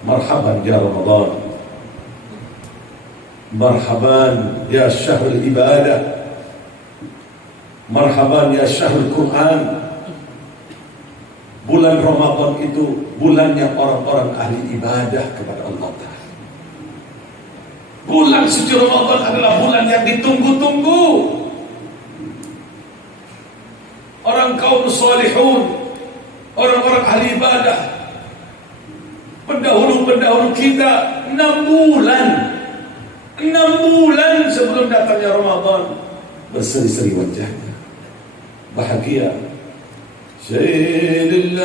marhaban ya Ramadan, marhaban ya syahrul ibadah, marhaban ya syahrul Quran. Bulan Ramadan itu bulannya orang-orang ahli ibadah kepada Allah Ta'ala. Bulan suci Ramadan adalah bulan yang ditunggu-tunggu. Orang kaum salihun, orang-orang ahli ibadah, pendahulu-pendahulu kita 6 bulan sebelum datangnya Ramadan berseri-seri wajahnya, bahagia. Syailillah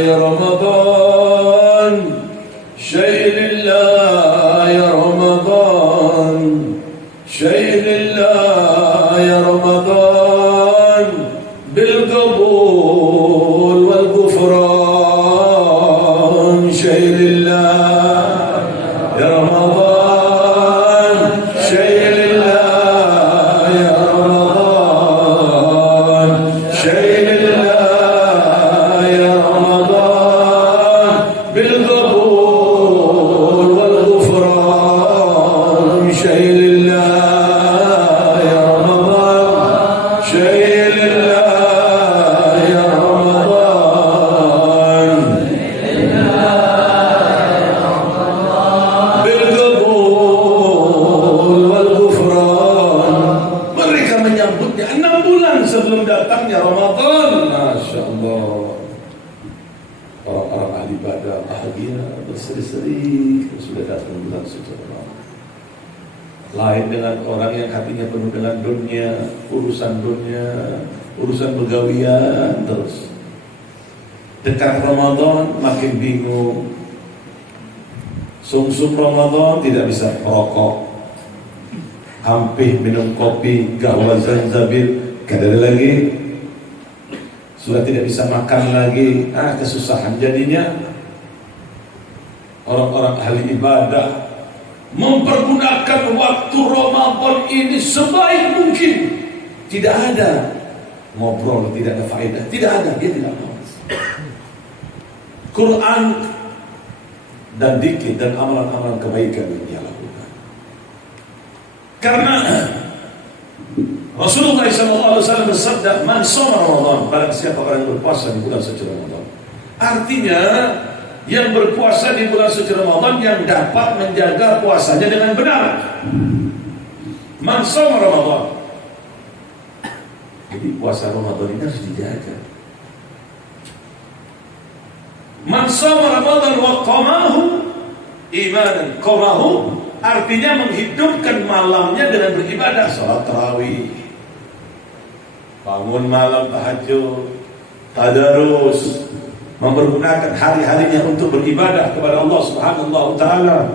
ya Ramadan, syailillah ya Ramadan, syailillah ya Ramadan, bil qabul wal ghufran. Syailillah ya Ramadan, syailillah ya Ramadan, syailillah ya Ramadan, bil qabul wal ghufran. Syailillah ya Ramadan, syailillah ya Ramadan, bil qabul wal ghufran. Mereka menyambutnya 6 bulan sebelum datangnya Ramadan. Masya Allah, orang-orang ahli ibadah bahagia berseri-seri sudah datang bulan suci Ramadan. Lain dengan orang yang hatinya penuh dengan dunia, urusan begawian terus. Dekat Ramadan makin bingung, Sungsum Ramadan tidak bisa merokok, hampir minum kopi, gahwa zanjabil, gak ada lagi. Sudah tidak bisa makan lagi, kesusahan jadinya. Orang-orang ahli ibadah mempergunakan waktu Ramadan ini sebaik mungkin. Tidak ada ngobrol, tidak ada faedah, tidak ada, dia tidak mau. Quran dan dzikir dan amalan-amalan kebaikan yang dia lakukan. Karena Rasulullah SAW bersabda, "Man shoma Ramadan," barang siapa orang yang berpuasa di bulan suci Ramadan. Artinya, yang berpuasa di bulan suci Ramadan yang dapat menjaga puasanya dengan benar. Man shoma Ramadan. Jadi puasa Ramadan ini harus dijaga. Man shoma Ramadan wa qamahu imanan, qamahu artinya menghidupkan malamnya dengan beribadah, salat tarawih, bangun malam tahajud, tadarus, mempergunakan hari-harinya untuk beribadah kepada Allah Subhanahu wa taala.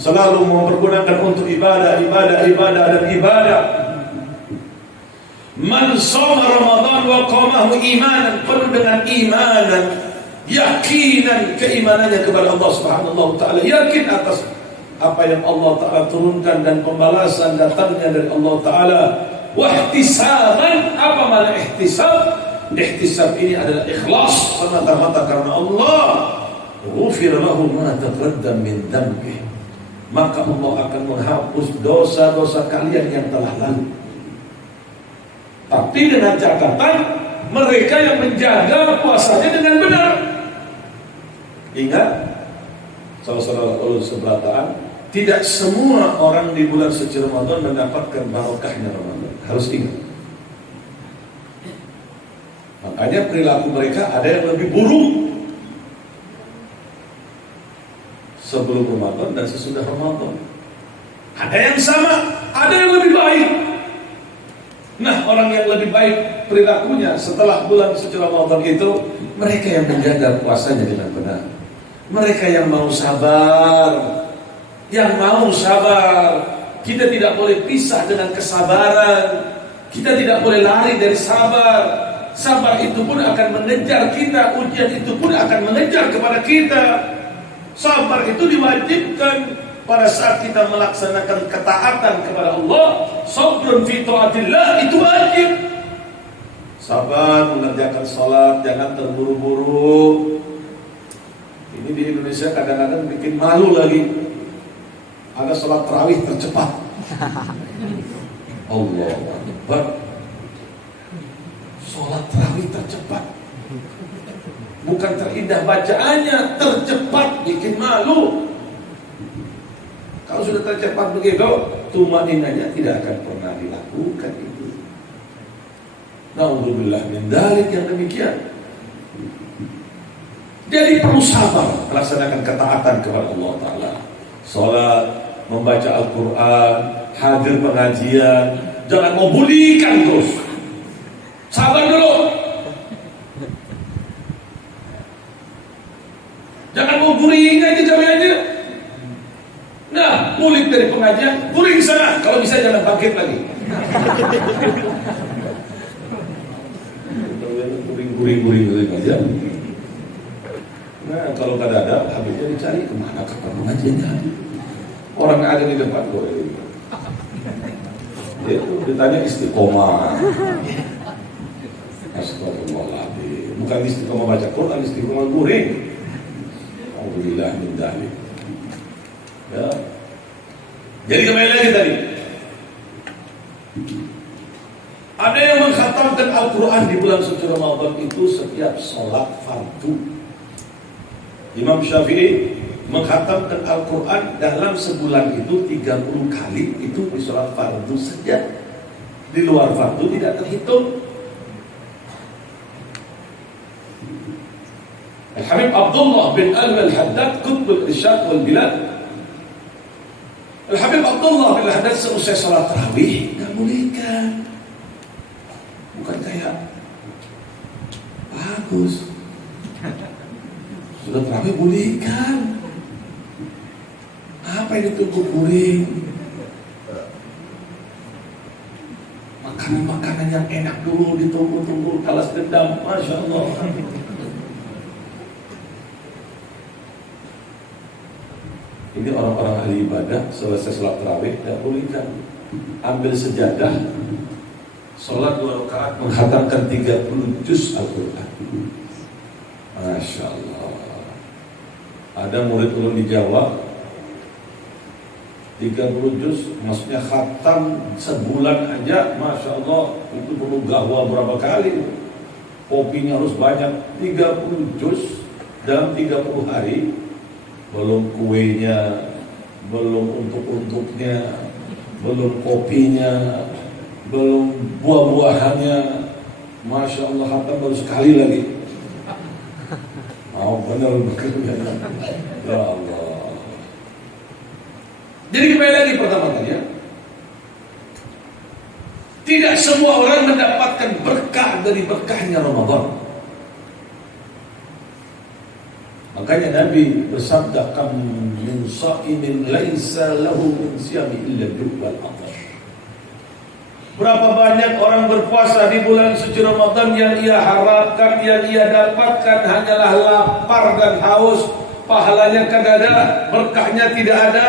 Selalu mempergunakan untuk ibadah dan ibadah. Man shoma Ramadan wa qamahu imanan, penuh dengan imanan, yakinan keimanannya kepada Allah Subhanahu wa taala, yakin atas apa yang Allah taala turunkan dan pembalasan datangnya dari Allah taala. Wa ihtisaban, apa makna ihtisab? Ihtisab ini adalah ikhlas semata-mata karena Allah. Ghufir lahu ma taqaddam min dhanbi, maka Allah akan menghapus dosa-dosa kalian yang telah lalu. Tapi dengan catatan mereka yang menjaga puasanya dengan benar. Ingat, saudara-saudara ulul sebelataan, tidak semua orang di bulan suci Ramadan mendapatkan barokahnya Ramadan. Harus ingat. Makanya perilaku mereka ada yang lebih buruk sebelum Ramadan dan sesudah Ramadan. Ada yang sama, ada yang lebih baik. Nah, orang yang lebih baik perilakunya setelah bulan suci Ramadan itu mereka yang menjaga puasanya dengan benar. Mereka yang mau sabar. Kita tidak boleh pisah dengan kesabaran. Kita tidak boleh lari dari sabar. Sabar itu pun akan mengejar kita. Ujian itu pun akan mengejar kepada kita. Sabar itu diwajibkan pada saat kita melaksanakan ketaatan kepada Allah. Sabrun fi taatillah, itu wajib. Sabar mengerjakan salat, jangan terburu-buru. Ini di Indonesia kadang-kadang bikin malu lagi. Ada salat tarawih tercepat. Allahu Akbar. Salat tarawih tercepat. Bukan terindah bacaannya, tercepat, bikin malu. Kalau sudah tercepat begitu, tumaninanya tidak akan pernah dilakukan itu. Na'udzubillah min dzalik yang demikian. Jadi perlu sabar melaksanakan ketaatan kepada Allah Ta'ala. Salat, membaca Al-Quran, hadir pengajian. Jangan mau bulikan terus. Sabar dulu. Jangan mau guring aja aja. Nah, mulik dari pengajian, guring sana. Kalau bisa jangan bangkit lagi. Guring aja. Nah, kalau nggak ada, habisnya dicari kemana kapan pengajiannya. Orang ada di depan gue. Itu ditanya istiqomah. Astagfirullahaladzim. Bukan istiqomah baca Quran, istiqomah guring. Alhamdulillah min dzalik. Ya. Jadi kembali lagi tadi. Ada yang mengkhatamkan Al-Quran di bulan suci Ramadan itu setiap sholat fardu. Imam Syafi'i mengkhatamkan Al-Quran dalam sebulan itu 30 kali, itu di sholat fardu saja. Di luar fardu tidak terhitung. Al-Habib Abdullah bin Al-Haddad Qutbul Irsyad wal Bilad. Al-Habib Abdullah bin Al-Haddad seusai sholat tarawih nggak bolehkan. Bukan kayak bagus sudah tarawih bolehkan. Ngapain ditunggu kuring? Makanan yang enak dulu ditunggu-tunggu, balas dendam, Masya Allah. Ini orang-orang ahli ibadah selesai sholat tarawih dahulukan ambil sejadah, sholat 2 rakaat menghatamkan 30 juz Al-Quran. Masya Allah. Ada murid ulun di Jawa 30 juz, maksudnya khatam sebulan aja, Masya Allah, itu perlu gahwa berapa kali. Kopinya harus banyak, 30 juz dalam 30 hari. Belum kuenya, belum untuk-untuknya, belum kopinya, belum buah-buahannya. Masya Allah, khatam baru sekali lagi. Oh benar. Ya Allah. Jadi kembali lagi pertama kali ya, tidak semua orang mendapatkan berkah dari berkahnya Ramadan. Makanya Nabi bersabda, "Kam min sha'imin laisa lahu min siyami illa ju'wal atash." Berapa banyak orang berpuasa di bulan suci Ramadan yang ia harapkan, yang ia dapatkan hanyalah lapar dan haus, pahalanya tidak ada, berkahnya tidak ada,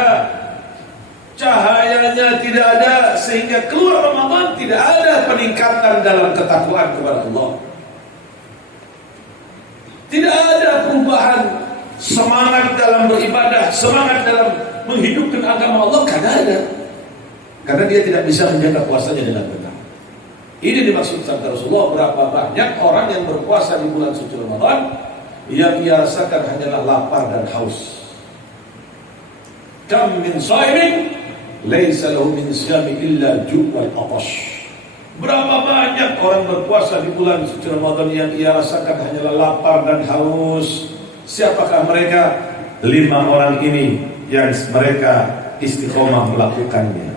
cahayanya tidak ada, sehingga keluar Ramadan tidak ada peningkatan dalam ketakwaan kepada Allah. Tidak ada perubahan semangat dalam beribadah, semangat dalam menghidupkan agama Allah, karena ada. Karena dia tidak bisa menjaga puasanya dengan benar. Ini dimaksud sabda Rasulullah, berapa banyak orang yang berpuasa di bulan suci Ramadan yang ia rasakan hanyalah lapar dan haus. Kam min shaimin laisa lahu min siyami illa ju'wal atash. Berapa banyak orang berpuasa di bulan suci Ramadan yang ia rasakan hanyalah lapar dan haus. Siapakah mereka? 5 orang ini yang mereka istiqomah melakukannya.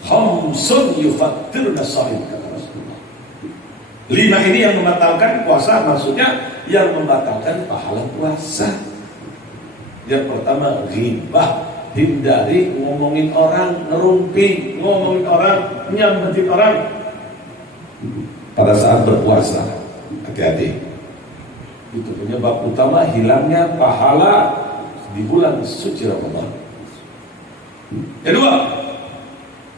Khamsun yufattirna shaim, kata Rasulullah. 5 ini yang membatalkan puasa, maksudnya yang membatalkan pahala puasa. Yang pertama, ghibah, hindari ngomongin orang, ngerumpi, ngomongin orang, nyambetin orang pada saat berpuasa. Hati-hati. Itu penyebab utama hilangnya pahala di bulan suci Ramadan. Kedua,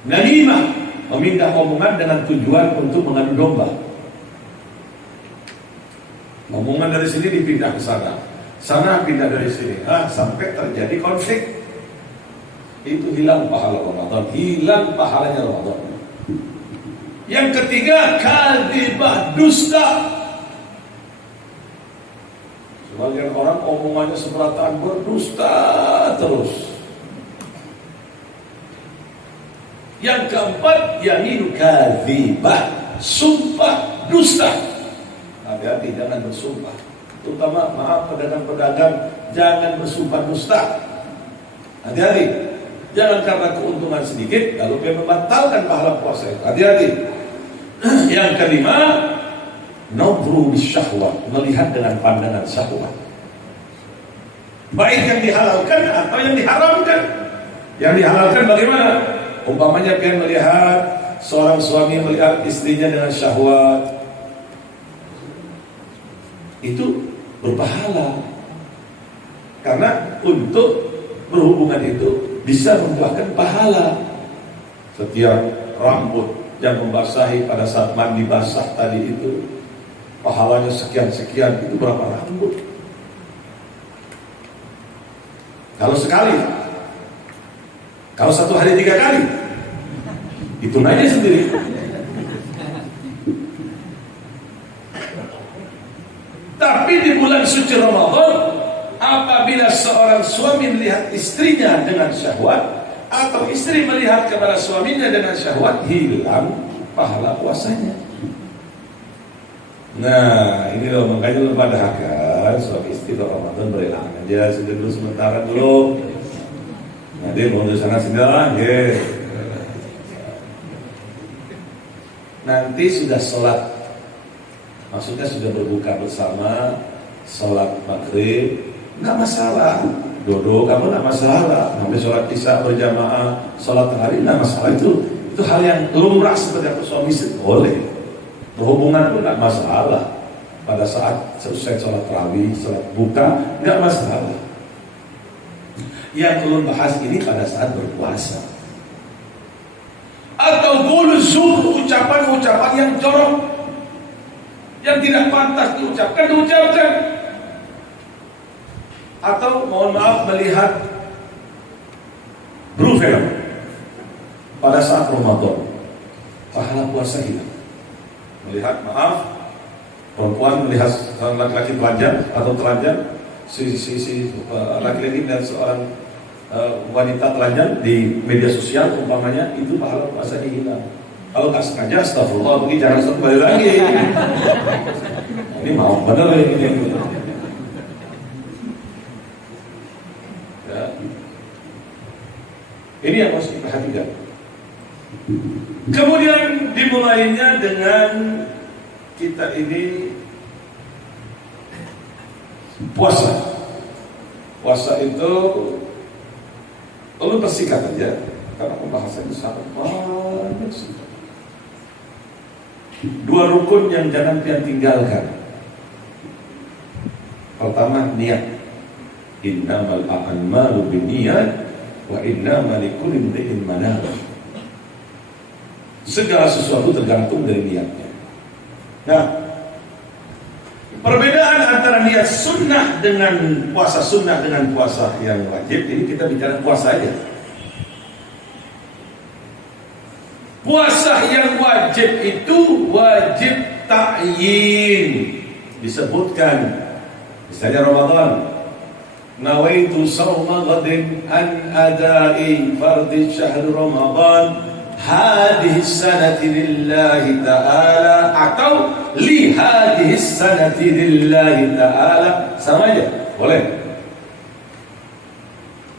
namimah, memindah omongan dengan tujuan untuk mengadu domba. Omongan dari sini dipindah ke sana, sana pindah dari sini, sampai terjadi konflik. Itu hilang pahala Ramadan, hilang pahalanya Ramadan. Yang ketiga, kadzibah, dusta. Sebagian orang omongannya seberataan, berdusta terus. Yang keempat, yaminu kadzibah, sumpah dusta. Hati-hati, jangan bersumpah. Terutama, maaf pedagang-pedagang, jangan bersumpah dusta. Hati-hati. Jangan karena keuntungan sedikit lalu dia membatalkan pahala puasa itu. Hati-hati. Yang kelima, nadhru bisyahwat, melihat dengan pandangan syahwat. Baik yang dihalalkan atau yang diharamkan. Yang dihalalkan bagaimana? Umpamanya dia melihat seorang suami melihat istrinya dengan syahwat, itu berpahala. Karena untuk berhubungan itu bisa membuahkan pahala. Setiap rambut yang membasahi pada saat mandi basah tadi itu, pahalanya sekian-sekian. Itu berapa rambut? Kalau sekali, kalau 1 hari 3 kali, itu nanya sendiri. Tapi di bulan suci Ramadan, apabila seorang suami melihat istrinya dengan syahwat, atau istri melihat kepada suaminya dengan syahwat, hilang pahala puasanya. Nah, ini loh, makanya lu pada hakan suami istri kalau Ramadan berelang aja, sudah dulu sementara dulu. Nanti mau di sana sini lah, nanti sudah sholat, maksudnya sudah berbuka bersama, sholat maghrib, nggak masalah. duduk apa nggak masalah, sampai sholat isya berjamaah, sholat tahajud nggak masalah, itu hal yang lumrah seperti apa suami istri boleh, berhubungan pun nggak masalah. Pada saat selesai sholat tarawih, sholat buka nggak masalah. Yang ulun bahas ini pada saat berpuasa. Atau gulzur, ucapan-ucapan yang jorok, yang tidak pantas diucapkan. Atau mohon maaf melihat blue film pada saat Ramadan, pahala puasa hilang. Melihat, maaf, perempuan melihat laki-laki telanjang atau telanjang, si laki-laki dan seorang wanita telanjang di media sosial umpamanya, itu pahala puasa hilang. Kalau nggak sengaja, astagfirullah, begini jangan kembali lagi. Ini mau benar ini. Ya. Ini yang harus diperhatikan. Kemudian dimulainya dengan kita ini puasa. Puasa itu lalu bersingkat aja, karena pembahasan itu sangat banyak sih. 2 rukun yang jangan kalian tinggalkan. Pertama, niat. Innamal a'malu binniyat wa innamal likulli imri'in ma nawa. Segala sesuatu tergantung dari niatnya. Nah, perbedaan antara niat sunnah dengan puasa sunnah dengan puasa yang wajib, ini kita bicara puasa aja. Puasa yang wajib itu wajib ta'yin. Disebutkan misalnya Ramadan, nawaitu sawma ghadin an adai fardhi syahr Ramadan hadhihi sanati lillahi ta'ala, atau li hadhihi sanati lillahi ta'ala, sama aja, boleh.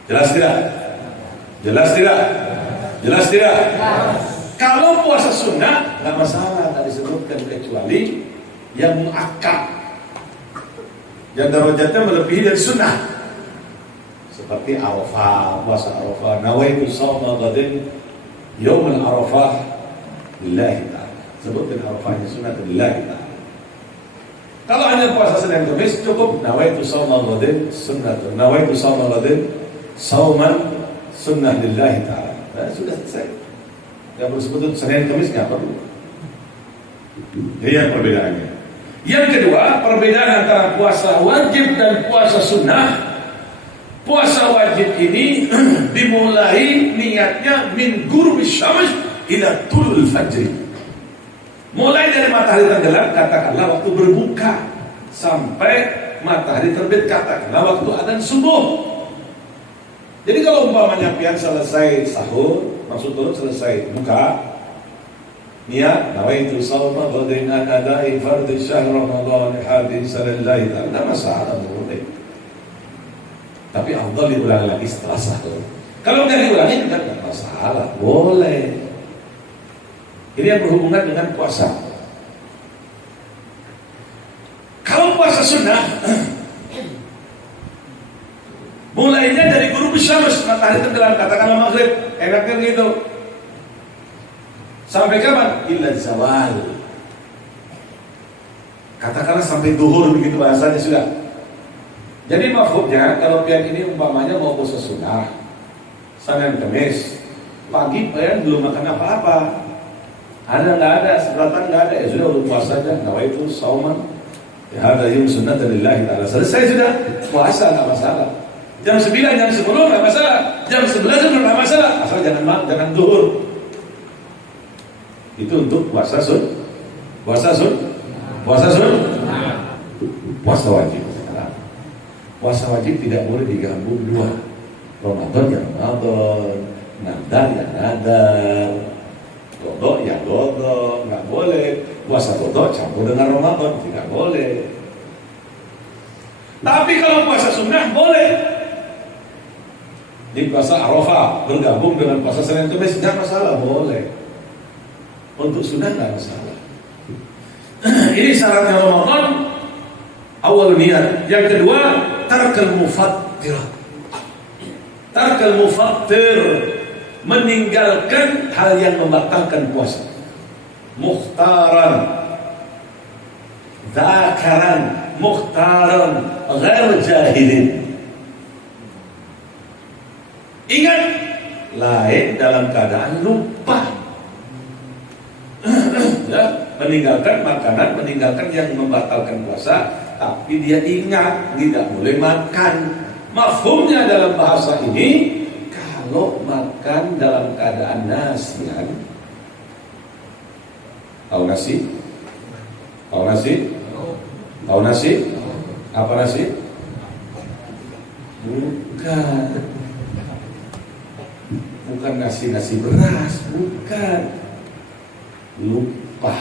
Jelas tidak? Jelas tidak? Jelas tidak? Kalau puasa sunnah nggak masalah, nggak disebutkan kecuali yang muakkad, yang derajatnya melebihi dari sunnah, seperti Arafah, puasa Arafah, nawaitu shauma ghadin yaumul Arafah lillahi ta'ala, sebutkan Arafahnya sunnah lillahi ta'ala. Kalau hanya puasa Senin Kamis cukup nawaitu shauma ghadin sunnatun, nawaitu shauma ghadin shauman sunnah lillahi ta'ala. Nah, sudah selesai. Yang bersebut Senin Kamis nggak perlu. Ini yang perbedaannya. Yang kedua, perbedaan antara puasa wajib dan puasa sunnah. Puasa wajib ini dimulai niatnya min ghurubis syams ila tulul fajr. Mulai dari matahari tenggelam, katakanlah waktu berbuka, sampai matahari terbit, katakanlah waktu adzan subuh. Jadi kalau umpamanya pian selesai sahur, maksud turun selesai buka, niat nawaitu shauma ghadin an adai fardhi syahr Ramadan hadhihi salillahi ta'ala, masalah boleh. Tapi afdal diulang lagi setelah sahur. Kalau nggak diulangi juga nggak masalah, boleh. Ini yang berhubungan dengan puasa. Kalau puasa sunnah, mulainya dari ghurubis syams, matahari tenggelam, katakanlah maghrib, enaknya begitu. Sampai kapan? Illa zawal. Katakanlah sampai duhur, begitu bahasanya sudah. Jadi mafhumnya, kalau pian ini umpamanya mau puasa sunnah, Senin Kamis, pagi pian belum makan apa-apa. Ada nggak ada, seberatan nggak ada, ya sudah udah puasa aja. Nawaitu shauman hadza yaum sunnatan lillahi ta'ala. Selesai sudah, puasa nggak masalah. Jam 9, jam 10 nggak masalah. Jam 11 nggak masalah. Asal jangan duhur. Itu untuk puasa sun. Puasa wajib. Puasa wajib tidak boleh digabung dua. Ramadan ya Ramadan, nadar ya nadar, godok ya godok, nggak boleh. Puasa godok campur dengan Ramadan, tidak boleh. Tapi kalau puasa sunnah boleh. Di puasa Arafah bergabung dengan puasa Senin Kamis nggak masalah, boleh. Untuk sunnah nggak masalah. Ini syaratnya Ramadan, awal niat. Yang kedua, tarkal mufattirah. tarkal mufattir, meninggalkan hal yang membatalkan puasa. Mukhtaran, dzakaran, mukhtaran, ghair jahilin. Ingat, lain dalam keadaan lupa. Ya, meninggalkan makanan, meninggalkan yang membatalkan puasa, tapi dia ingat tidak boleh makan. Mafhumnya dalam bahasa ini, kalau makan dalam keadaan nasian, tahu nasi? Tahu nasi? Tahu nasi? Apa nasi? Bukan nasi beras, bukan. Lupa.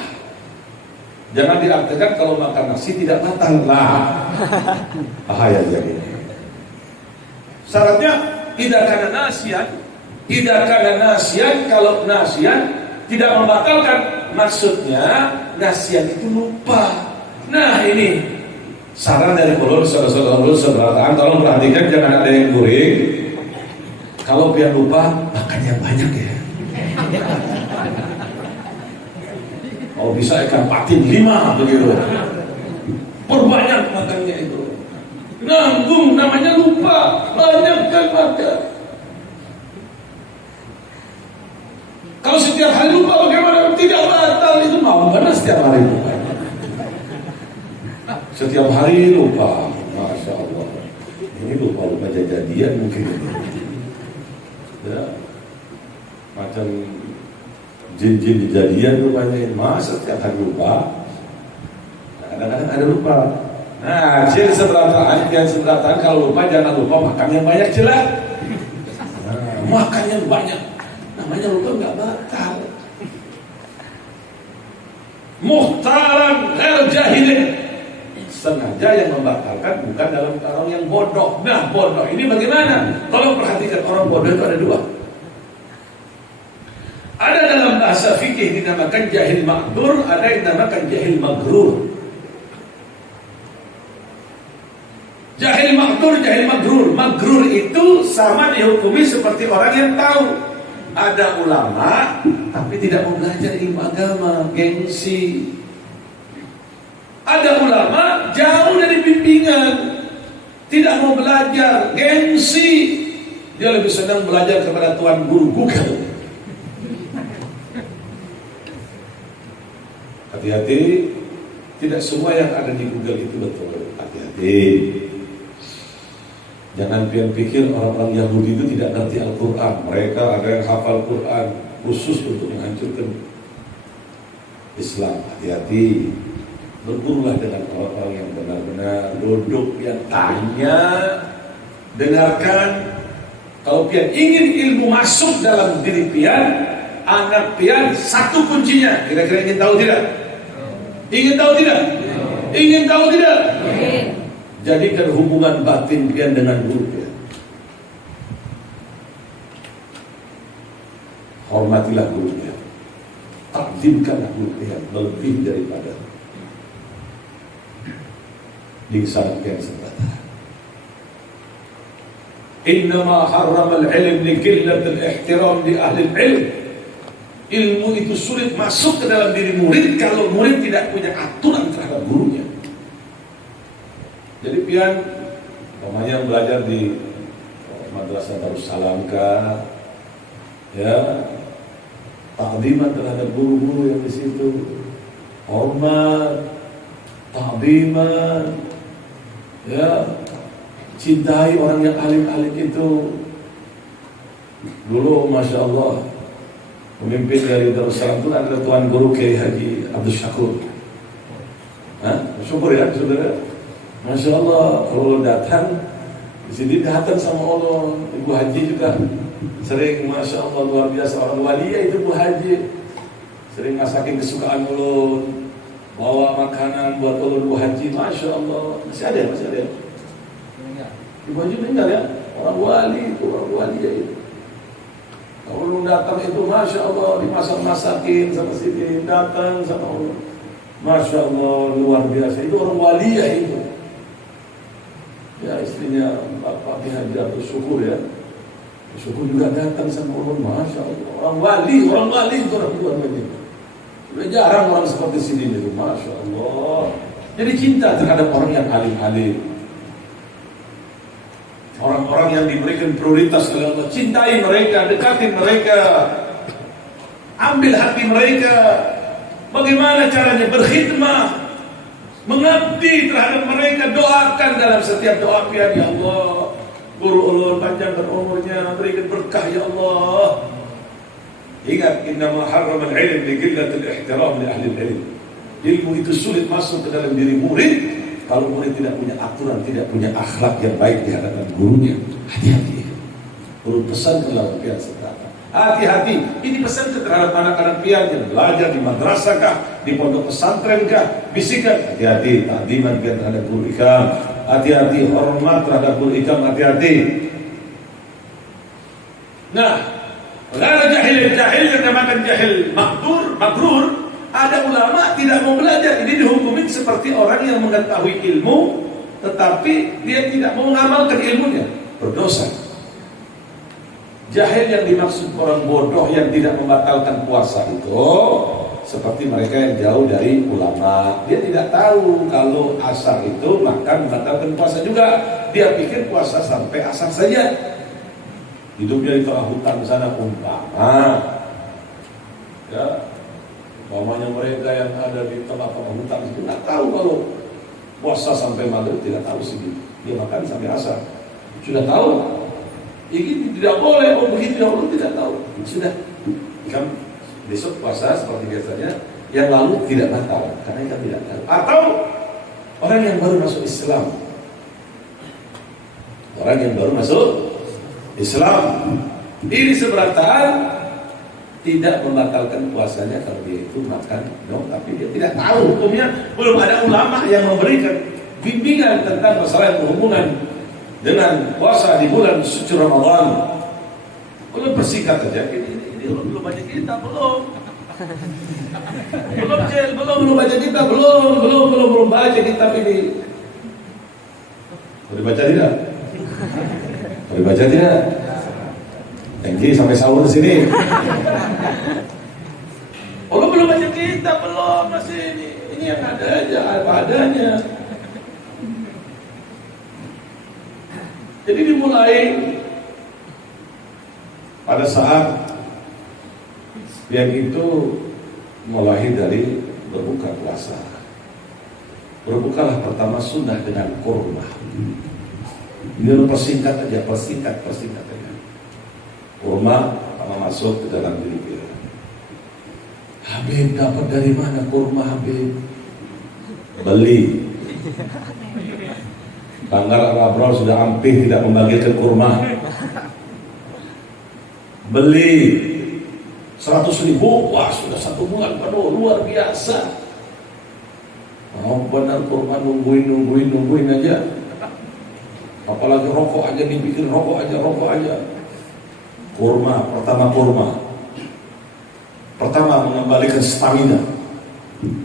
Jangan diartikan kalau makan nasi tidak batal lah. Bahaya jadi. Syaratnya tidak karena nasian, tidak karena nasian. Kalau nasian tidak membatalkan, maksudnya nasian itu lupa. Nah ini saran dari ulun, saudara-saudara seberataan, tolong perhatikan jangan ada yang guring. Kalau biar lupa, makan yang banyak ya. Oh bisa ikan patin 5 begitu. Perbanyak makannya itu. Nanggung namanya lupa, banyakkan makan. Kalau setiap hari lupa bagaimana? Tidak batal, itu mau mana setiap hari lupa? Setiap hari lupa, Masya Allah. Ini lupa jadian mungkin. Ya, macam jin-jin dijadian rupanya. Masa setiap hari lupa? Kadang-kadang ada lupa. Nah, ciri seberataan, yang seberataan kalau lupa jangan lupa makan yang banyak jelas. Makan yang banyak, namanya lupa nggak batal. Muhtaran ghair jahilin, sengaja yang membatalkan, bukan dalam orang yang bodoh. Nah, bodoh ini bagaimana? Tolong perhatikan, orang bodoh itu ada dua. Ada dalam bahasa fikih dinamakan jahil ma'dzur, ada yang dinamakan jahil maghrur. Jahil ma'dzur, jahil maghrur. Maghrur itu sama dihukumi seperti orang yang tahu. Ada ulama tapi tidak mau belajar ilmu agama, gengsi. Ada ulama jauh dari bimbingan, tidak mau belajar, gengsi. Dia lebih senang belajar kepada tuan guru Google. Hati-hati, tidak semua yang ada di Google itu betul. Hati-hati. Jangan pian pikir orang-orang Yahudi itu tidak ngerti Al-Quran. Mereka ada yang hafal Quran khusus untuk menghancurkan Islam. Hati-hati. Bergurulah dengan orang-orang yang benar-benar duduk, yang tanya, dengarkan. Kalau pian ingin ilmu masuk dalam diri pian, anak pian satu kuncinya. Kira-kira ingin tahu tidak? Ingin tahu tidak? Ingin tahu tidak? Jadikan hubungan batin pian dengan guru pian. Hormatilah guru pian. Takdimkanlah guru pian lebih daripada lisan pian semata. Innama harrama al-ilm li qillat al-ihtiram li ahli al-ilm. Ilmu itu sulit masuk ke dalam diri murid kalau murid tidak punya aturan terhadap gurunya. Jadi pian namanya belajar di Madrasah Darussalam kah, ya, takdiman terhadap guru-guru yang di situ, hormat, takdiman, ya, cintai orang yang alim-alim itu. Dulu Masya Allah pemimpin dari Darussalam itu adalah Tuan Guru Kiai Haji Abdul Syakur. Syukur ya saudara. Masya Allah, kalau datang di sini datang sama Allah. Ibu Haji juga sering, Masya Allah, luar biasa, orang walia itu Bu Haji. Sering masakin kesukaan ulun, bawa makanan buat ulun Bu Haji. Masya Allah, masih ada. Ibu Haji meninggal ya, orang wali itu, orang walia itu. Kalau ulun datang itu, Masya Allah, dimasak-masakin sama sini, datang sama Allah. Masya Allah, luar biasa. Itu orang walia itu. Ya, istrinya Bapak Haji Abdul Syukur ya. Suku juga datang sama Allah, masya Allah. Orang wali itu orang tua ini. Sudah jarang orang seperti sini itu, masya Allah. Jadi cinta terhadap orang yang alim-alim, orang-orang yang diberikan prioritas oleh Allah. Cintai mereka, dekati mereka, ambil hati mereka. Bagaimana caranya berkhidmah, mengabdi terhadap mereka. Doakan dalam setiap doa ya Allah, guru ulun panjangkan umurnya, berikan berkah ya Allah. Ingat, innama harrama al-ilm li qillatil ihtiram li ahli al-ilm. Ilmu itu sulit masuk ke dalam diri murid kalau murid tidak punya aturan, tidak punya akhlak yang baik di hadapan gurunya. Hati-hati. Guru pesan ke lawan pian serta. Hati-hati. Ini pesan terhadap anak-anak pian yang belajar di madrasah kah, di pondok pesantren kah. Bisikan, hati-hati. Ta'ziman pian terhadap guru ikam. Hati-hati. Hormat terhadap guru ikam. Hati-hati. Nah, kalau jahil yang namakan jahil magrur. Ada ulama tidak mau belajar, ini dihukumin seperti orang yang mengetahui ilmu tetapi dia tidak mau mengamalkan ilmunya, berdosa. Jahil yang dimaksud orang bodoh yang tidak membatalkan puasa itu seperti mereka yang jauh dari ulama. Dia tidak tahu kalau asar itu makan membatalkan puasa juga. Dia pikir puasa sampai asar saja. Hidupnya di tengah hutan sana umpama, ya. Umpamanya mereka yang ada di tengah-tengah hutan itu tidak tahu kalau puasa sampai maghrib, tidak tahu sih dia makan sampai asar. Sudah tahu, ini tidak boleh, begitu ya Allah tidak tahu. Sudah, kan besok puasa seperti biasanya, yang lalu tidak batal karena kita tidak tahu. Atau orang yang baru masuk Islam, ini seberatan. Tidak membatalkan puasanya kalau dia itu makan, tapi dia tidak tahu hukumnya. Belum ada ulama yang memberikan bimbingan tentang masalah yang berhubungan dengan puasa di bulan suci Ramadan. Belum bersingkat saja. Ini belum baca kitab belum baca kitab belum baca kitab ini. Boleh baca tidak? Tinggi sampai sahur di sini. Oh, belum baca kitab belum, masih ini yang ada aja apa adanya. Jadi dimulai pada saat yang itu mulai dari berbuka puasa. Berbukalah pertama sunnah dengan kurma. Ini persingkat aja. Kurma pertama masuk ke dalam diri kita. Habib dapat dari mana kurma Habib? Beli. Banggar Al-Abrol sudah hampir tidak membagikan kurma. Beli 100.000, wah sudah 1 bulan penuh, luar biasa. Benar kurma nungguin aja. Apalagi rokok aja dibikin rokok aja. Pertama mengembalikan stamina,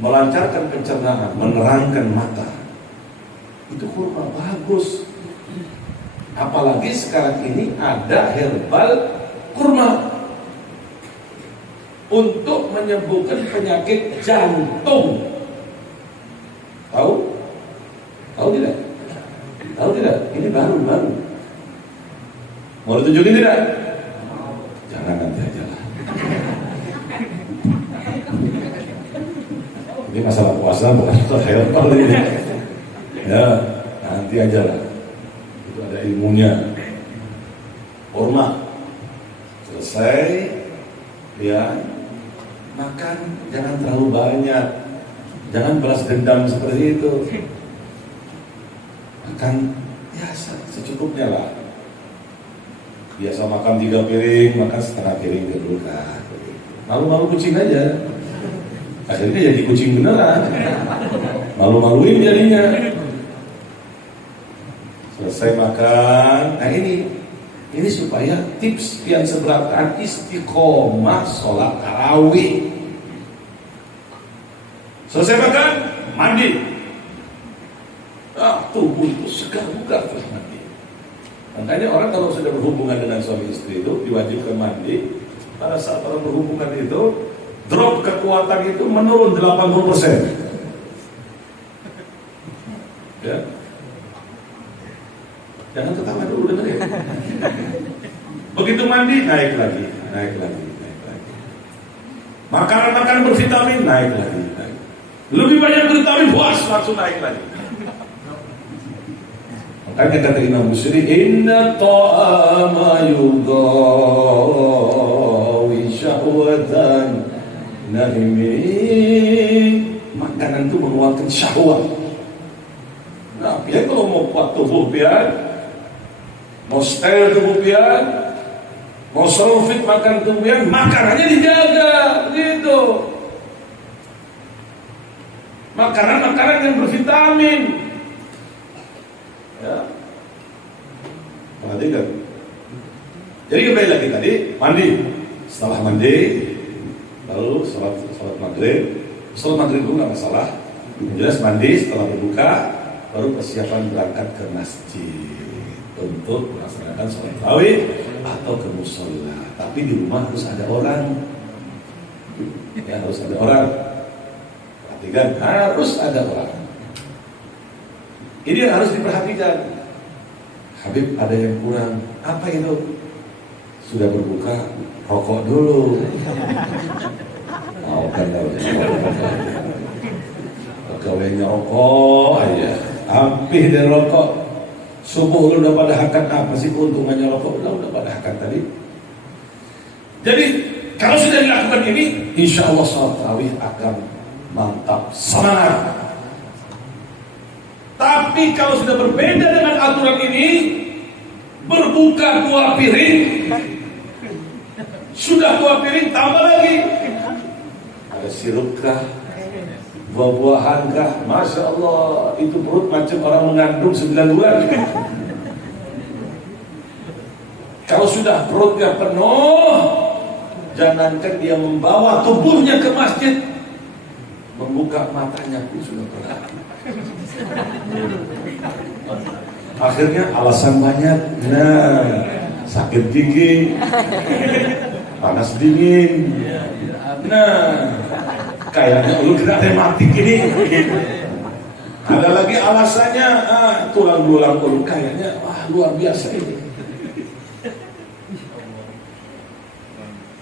melancarkan pencernaan, menerangkan mata. Itu kurma bagus. Apalagi sekarang ini ada herbal kurma untuk menyembuhkan penyakit jantung. Tahu tidak? Ini baru. Mau ditunjukin tidak? Jangan, nanti aja lah. Ini masalah puasa bukan masalah herbal ini. Ya, nanti aja lah. Itu ada ilmunya. Kurma selesai, ya makan jangan terlalu banyak, jangan balas dendam seperti itu. Makan ya secukupnya lah. Biasa makan 3 piring, makan setengah piring dulu kan. Malu-malu kucing aja. Akhirnya jadi kucing beneran. Malu-maluin jadinya. Selesai makan. Nah ini supaya tips yang sebelahkan istiqomah sholat tarawih. Selesai makan, mandi. Tubuh itu segar bugar terus mandi. Makanya orang kalau sudah berhubungan dengan suami istri itu diwajibkan mandi. Pada saat orang berhubungan itu, drop kekuatan itu menurun 80%. Ya. Jangan ketawa dulu, dengerin. Begitu mandi, naik lagi. Makanan bervitamin, naik lagi. Lebih banyak vitamin, puas, langsung naik lagi. Makanya kata Imam Busiri, inna ta'ama yudawi syahwatan naimi. Makanan itu mengeluarkan syahwat. Nah, pian kalau mau kuat tubuh pian, mau style tubuh pian, mau selalu fit makan tubuh pian, makanannya dijaga, gitu. Makanan yang bervitamin. Ya. Perhatikan. Jadi kembali lagi tadi, mandi. Setelah mandi, lalu sholat maghrib. Sholat maghrib itu nggak masalah. Jelas mandi setelah berbuka, baru persiapan berangkat ke masjid untuk melaksanakan sholat tarawih atau ke musola. Tapi di rumah harus ada orang. Ya, harus ada orang. Perhatikan, harus ada orang. Ini yang harus diperhatikan. Habib, ada yang kurang. Apa itu? Sudah berbuka, rokok dulu. Mau kan pegawainya rokok aja. Hampir dari rokok. Subuh lu udah pada hakan apa sih keuntungannya rokok? Udah pada hakan tadi. Jadi kalau sudah dilakukan ini, insya Allah sholat tarawih akan mantap, semangat. Tapi kalau sudah berbeda dengan aturan ini, berbuka 2 piring, sudah 2 piring tambah lagi. Ada sirup kah? Buah-buahan kah? Masya Allah, itu perut macam orang mengandung 9 bulan. Kalau sudah perutnya penuh, jangankan dia membawa tubuhnya ke masjid, membuka matanya pun sudah berat. Akhirnya alasan banyak. Nah, sakit gigi, panas dingin. Nah, kayaknya lu kena rematik ini. Ada lagi alasannya, tulang belulang ulu kayaknya luar biasa ini.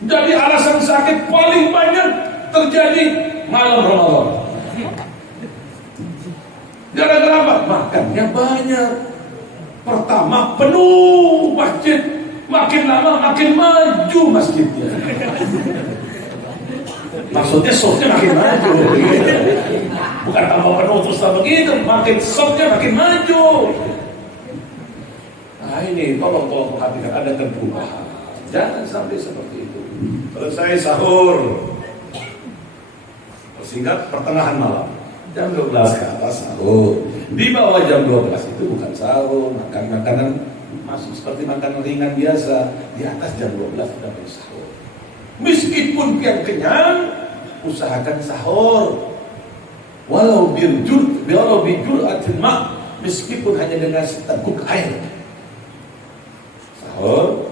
Jadi alasan sakit paling banyak terjadi malam Ramadan. Gara-gara apa? Makannya banyak. Pertama penuh masjid, makin lama makin maju masjidnya. Maksudnya softnya makin maju. Bukan tambah penuh terus tambah begitu, makin softnya makin maju. Nah ini tolong perhatikan, ada perubahan. Jangan sampai seperti itu. Selesai sahur, singkat pertengahan malam. Jam 12 ke atas sahur. Di bawah jam 12 itu bukan sahur, makan makanan masuk seperti makanan ringan biasa. Di atas jam 12 sudah boleh sahur. Meskipun yang kenyang, usahakan sahur. Walau bijur atin mak, meskipun hanya dengan seteguk air. Sahur.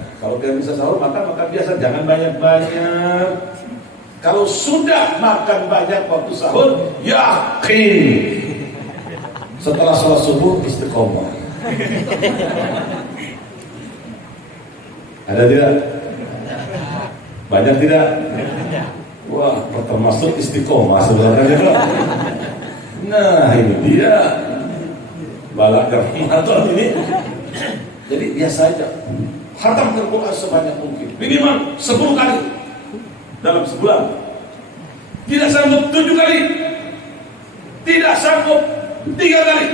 Nah, kalau kalian bisa sahur, makan biasa, jangan banyak-banyak. Kalau sudah makan banyak waktu sahur, yakin setelah sholat subuh istiqomah. Ada tidak? Banyak tidak? Wah, termasuk istiqomah sebenarnya. Nah, ini dia balak Ramadan ini. Jadi biasa aja. Khatam Al-Quran sebanyak mungkin, minimal 10 kali dalam sebulan. Tidak sanggup 7 kali, tidak sanggup 3 kali,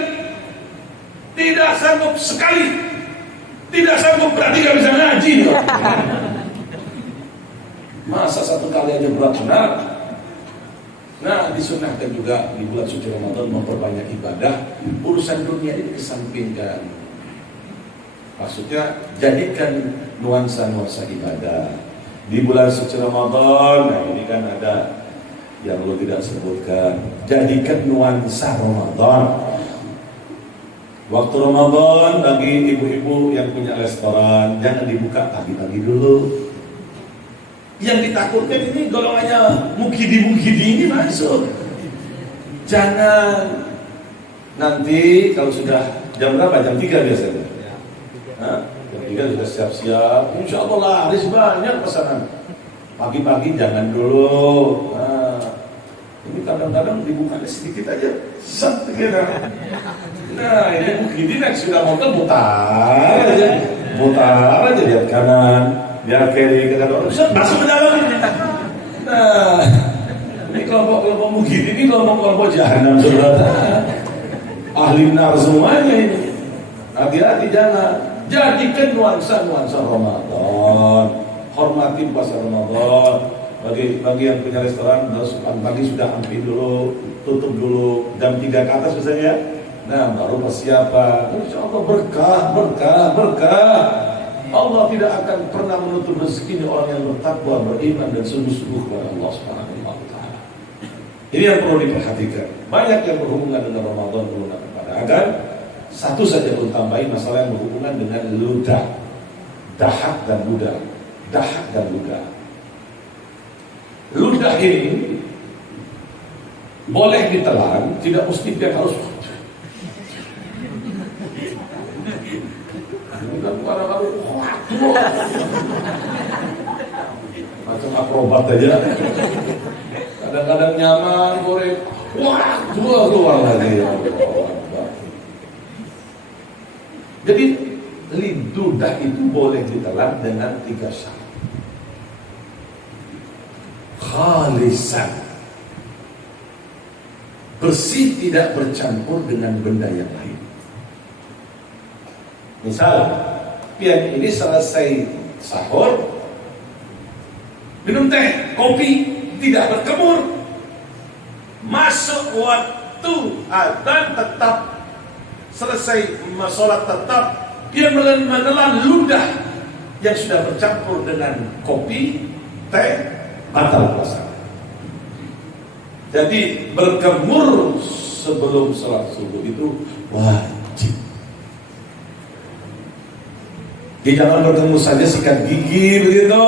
tidak sanggup sekali, tidak sanggup berarti gak bisa ngaji. Masa 1 kali aja berat benar. Nah, disunahkan juga di bulan suci Ramadan memperbanyak ibadah. Urusan dunia ini kesampingkan. Maksudnya jadikan nuansa-nuansa ibadah. Di bulan suci Ramadan, nah ini kan ada yang lu tidak sebutkan. Jadikan nuansa Ramadan. Waktu Ramadan bagi ibu-ibu yang punya restoran jangan dibuka pagi-pagi dulu. Yang ditakutkan ini golongannya mukidi ini masuk. Jangan. Nanti kalau sudah jam berapa? Jam 3 biasanya. Jam 3 sudah siap-siap. Insya Allah laris banyak pesanan. Pagi-pagi jangan dulu. Ini kadang-kadang dibuka sedikit aja. Set gitu. Nah ini mukidi sudah mutar aja. Mutar aja lihat kanan. Lihat kiri, masuk ke dalam. Nah, ini kelompok-kelompok mukidi ini kelompok-kelompok jahanam saudara. Ahli nar semuanya ini. Hati-hati jangan. Jadikan nuansa-nuansa Ramadan. Hormati puasa Ramadan. Bagi yang punya restoran, pagi sudah ambil dulu, tutup dulu. Jam 3 ke atas biasanya. Nah, baru persiapan. Insya Allah berkah. Allah tidak akan pernah menutup rezeki orang yang bertakwa, beriman dan sungguh-sungguh kepada Allah Subhanahu wa taala. Ini yang perlu diperhatikan. Banyak yang berhubungan dengan Ramadan perlu akan satu saja perlu tambahin masalah yang berhubungan dengan ludah, dahak dan ludah. Ludah ini boleh ditelan, tidak mesti dia harus. Macam akrobat aja. Kadang-kadang nyaman goreng. Wah, keluar lagi. Jadi lidah itu boleh ditelan dengan 3 syarat. Khalisan, bersih, tidak bercampur dengan benda yang lain. Misal, pian ini selesai sahur, minum teh, kopi, tidak berkemur. Masuk waktu adzan tetap, selesai sholat tetap, dia menelan ludah yang sudah bercampur dengan kopi, teh, batal puasa. Jadi berkemur sebelum sholat subuh itu wajib. Jangan bertemu saja sikat gigi begitu.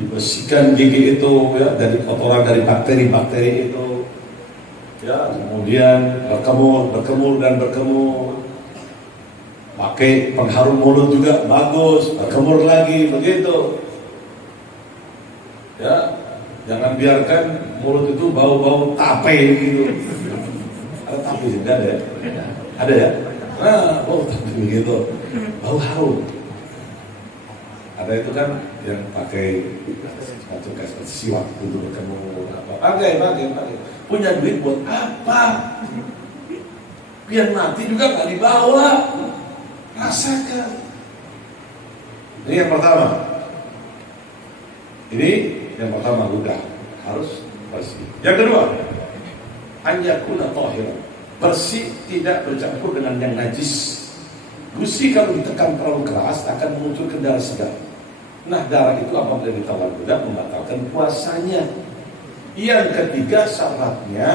Dibersihkan gigi itu ya dari kotoran dari bakteri-bakteri itu. Ya, kemudian berkemur. Pakai pengharum mulut juga bagus, berkemur lagi begitu. Ya, jangan biarkan mulut itu bau-bau tape gitu. Ada tape juga ada ya? Ada ya? Nah, bau tape begitu. Bau harum. Ada itu kan yang pakai sepatu siwak untuk bertemu apa? Pakai. Punya duit buat apa? Biar mati juga nggak dibawa. Rasakan. Ini yang pertama. Ludah harus bersih. Yang kedua, anyakuna tahiran, bersih, tidak bercampur dengan yang najis. Gusi kalau ditekan terlalu keras akan memunculkan darah segar. Nah, darah itu apabila ditelan ludah membatalkan puasanya. Yang ketiga syaratnya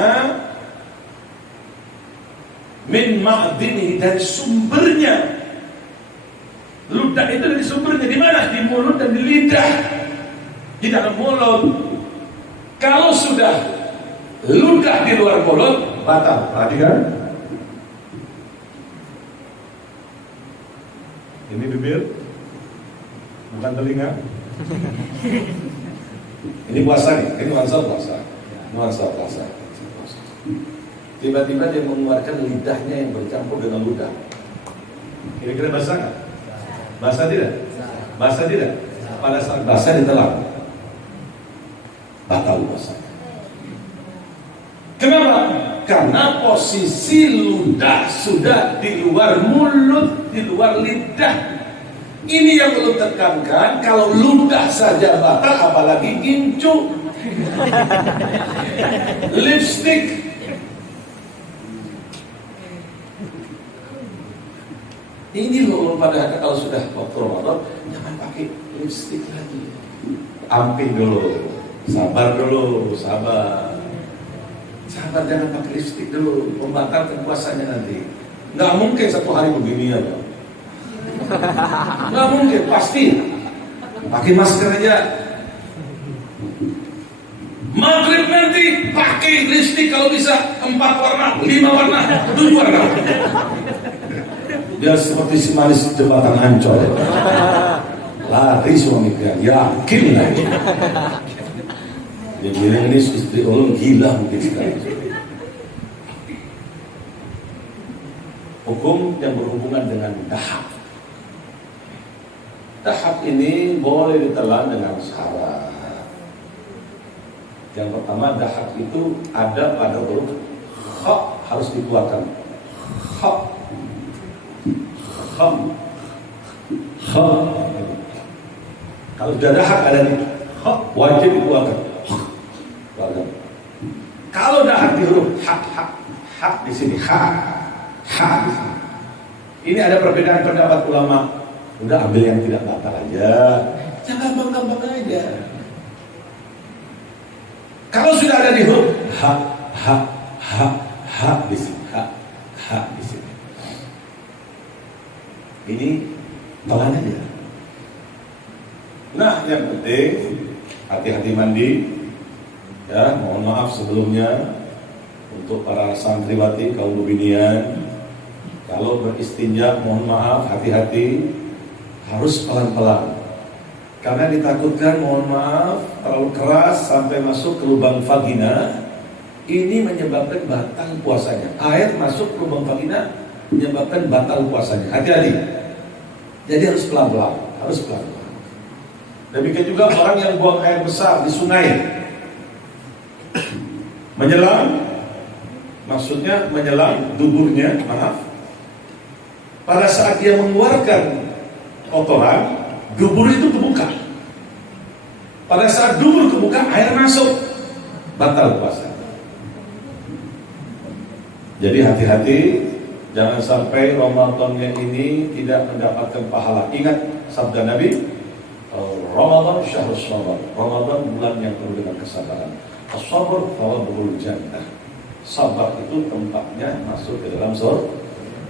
min ma'dinihi, dari sumbernya. Ludah itu dari sumbernya di mana? Di mulut dan di lidah. Di dalam mulut. Kalau sudah ludah di luar mulut, batal. Perhatikan. Ini bibir, bukan telinga. Ini puasa nih, ini nuansa puasa. Tiba-tiba dia mengeluarkan lidahnya yang bercampur dengan ludah. Kira-kira basah nggak? Basah tidak? Basah tidak? Pada saat basah ditelan, batal puasa. Kenapa? Karena posisi ludah sudah di luar mulut, di luar lidah. Ini yang belum tekankan. Kalau ludah saja batal, apalagi gincu, lipstick. Ini loh, pada kalau sudah waktu Ramadan jangan pakai lipstick lagi. Amping dulu, sabar, jangan pakai lipstick dulu, membatalkan puasanya nanti. Nggak mungkin satu hari begini aja. Nggak mungkin, pasti. Pakai masker aja. Maghrib nanti pakai lipstik kalau bisa 4 warna, 5 warna, 7 warna. Biar seperti si manis jembatan Ancol. Lari suami kalian, yakin lagi. Yang bilang ini istri ulun gila mungkin sekali. Hukum yang berhubungan dengan dahak. Dahak ini boleh ditelan dengan syarat. Yang pertama, dahak itu ada pada huruf kha, harus dikeluarkan. Kha, kha, kha. Kalau sudah dahak ada di kha, wajib dikeluarkan. Kalau dahak di huruf hak di sini, hak di sini. Ini ada perbedaan pendapat ulama. Udah ambil yang tidak batal aja, jangan gampang-gampang aja. Kalau sudah ada di huruf hak di sini, hak di sini. Ini telan aja. Nah, yang penting hati-hati mandi. Ya, mohon maaf sebelumnya untuk para santriwati kaum binian. Kalau beristinja, mohon maaf, hati-hati, harus pelan-pelan. Karena ditakutkan, mohon maaf, terlalu keras sampai masuk ke lubang vagina, ini menyebabkan batal puasanya. Air masuk ke lubang vagina menyebabkan batal puasanya. Hati-hati. Jadi harus pelan-pelan, harus pelan-pelan. Demikian juga orang yang buang air besar di sungai, menyelam, maksudnya menyelam duburnya, maaf. Pada saat dia mengeluarkan kotoran, dubur itu kebuka. Pada saat dubur kebuka, air masuk, batal puasa. Jadi hati-hati, jangan sampai Ramadannya ini tidak mendapatkan pahala. Ingat sabda Nabi, Ramadan syahrus sabar. Ramadan bulan yang penuh dengan kesabaran. As-sabr thawabul jannah. Sabar itu tempatnya masuk ke dalam surga.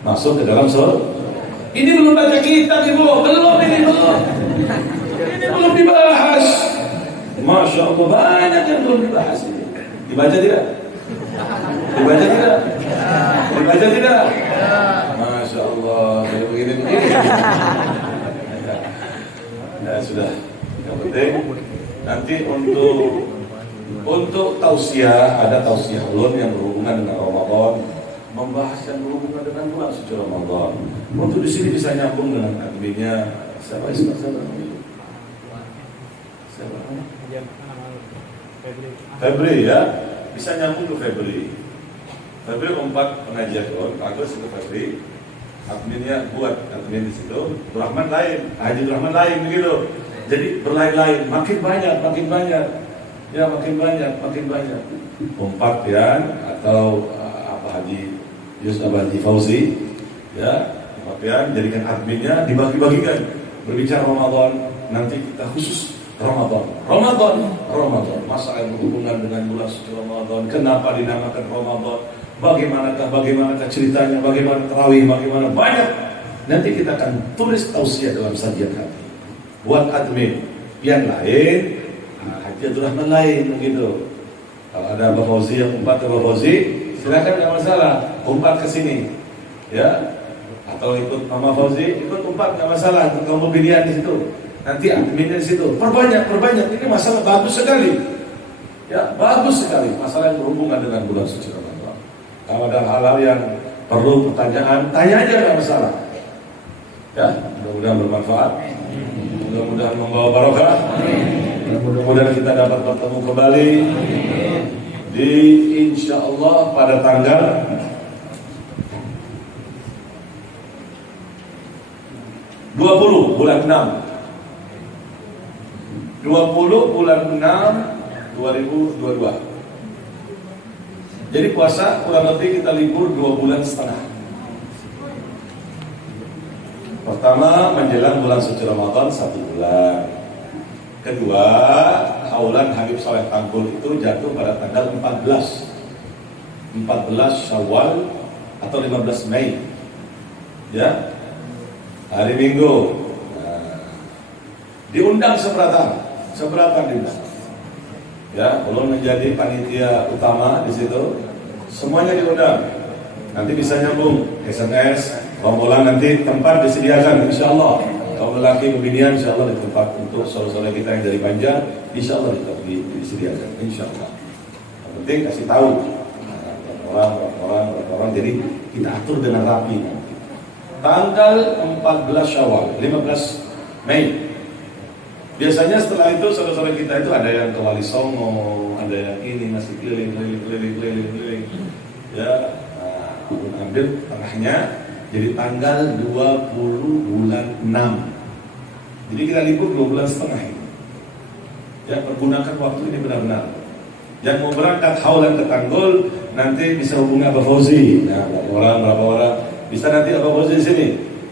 Masuk ke dalam surga. Ini belum baca kitab, Ibu. Belum. Ini belum dibahas. Masya Allah, banyak yang belum dibahas ini. Dibaca tidak? Dibaca tidak? Dibaca tidak? Masya Allah, kayak begini-begini. Ya sudah. Yang penting nanti untuk tausiah, ada tausiah ulun yang berhubungan dengan Ramadan, membahas yang berhubungan dengan bulan suci Ramadan. Untuk di sini bisa nyambung dengan adminnya. Siapa namanya? Siapa? Febri ya, bisa nyambung ke Febri. Febri 4 pengajian bagus itu Febri. Adminnya buat admin di situ. Rahman lain, Haji Rahman lain begitu. Jadi berlain-lain, makin banyak. Ya makin banyak. 4 ya, atau Haji Yusuf Haji Fauzi ya, 4 ya, jadikan adminnya, dibagi-bagikan. Berbicara Ramadan, nanti kita khusus Ramadan. Masalah yang berhubungan dengan bulan suci Ramadan. Kenapa dinamakan Ramadan? Bagaimanakah ceritanya? Bagaimana tarawih? Bagaimana banyak? Nanti kita akan tulis tausiah dalam sajian hati. Buat admin yang lain, Haji Abdul Rahman lain begitu. Kalau ada Bapak Fauzi yang 4 ke Bapak Fauzi, silakan, nggak masalah. 4 ke sini, ya. Atau ikut Mama Fauzi, ikut 4 nggak masalah. Kamu pilihan di situ. Nanti adminnya di situ. Perbanyak. Ini masalah bagus sekali. Ya, bagus sekali. Masalah yang berhubungan dengan bulan suci Ramadan. Kalau ada hal-hal yang perlu pertanyaan, tanya aja, nggak masalah. Ya, mudah-mudahan bermanfaat. Mudah-mudahan membawa barokah. Mudah-mudahan kita dapat bertemu kembali di insya Allah pada tanggal 20 bulan 6. 20 bulan 6 2022. Jadi puasa kurang lebih kita libur 2,5 bulan. Pertama, menjelang bulan suci Ramadan 1 bulan. Kedua, haulan Habib Saleh Tangkul itu jatuh pada tanggal 14 Syawal atau 15 Mei Ya, hari Minggu. Nah, diundang seberatan diundang. Ya, belum menjadi panitia utama di situ. Semuanya diundang. Nanti bisa nyambung SMS, rombongan nanti tempat disediakan, insya Allah. Kaum lelaki pembinian, insya Allah di tempat untuk saudara-saudara kita yang dari Banjar, insya Allah disediakan, insya Allah. Yang penting kasih tahu orang, jadi kita atur dengan rapi. Tanggal 14 Syawal, 15 Mei. Biasanya setelah itu saudara-saudara kita itu ada yang ke Wali Songo, ada yang ini masih keliling. Ya, ambil tengahnya jadi tanggal 20 bulan 6. Jadi kita libur 2 bulan setengah ini. Ya, pergunakan waktu ini benar-benar. Yang mau berangkat haulan ke Tanggul nanti bisa hubungi Abah Fauzi. Nah, berapa orang bisa nanti Abah Fauzi di sini.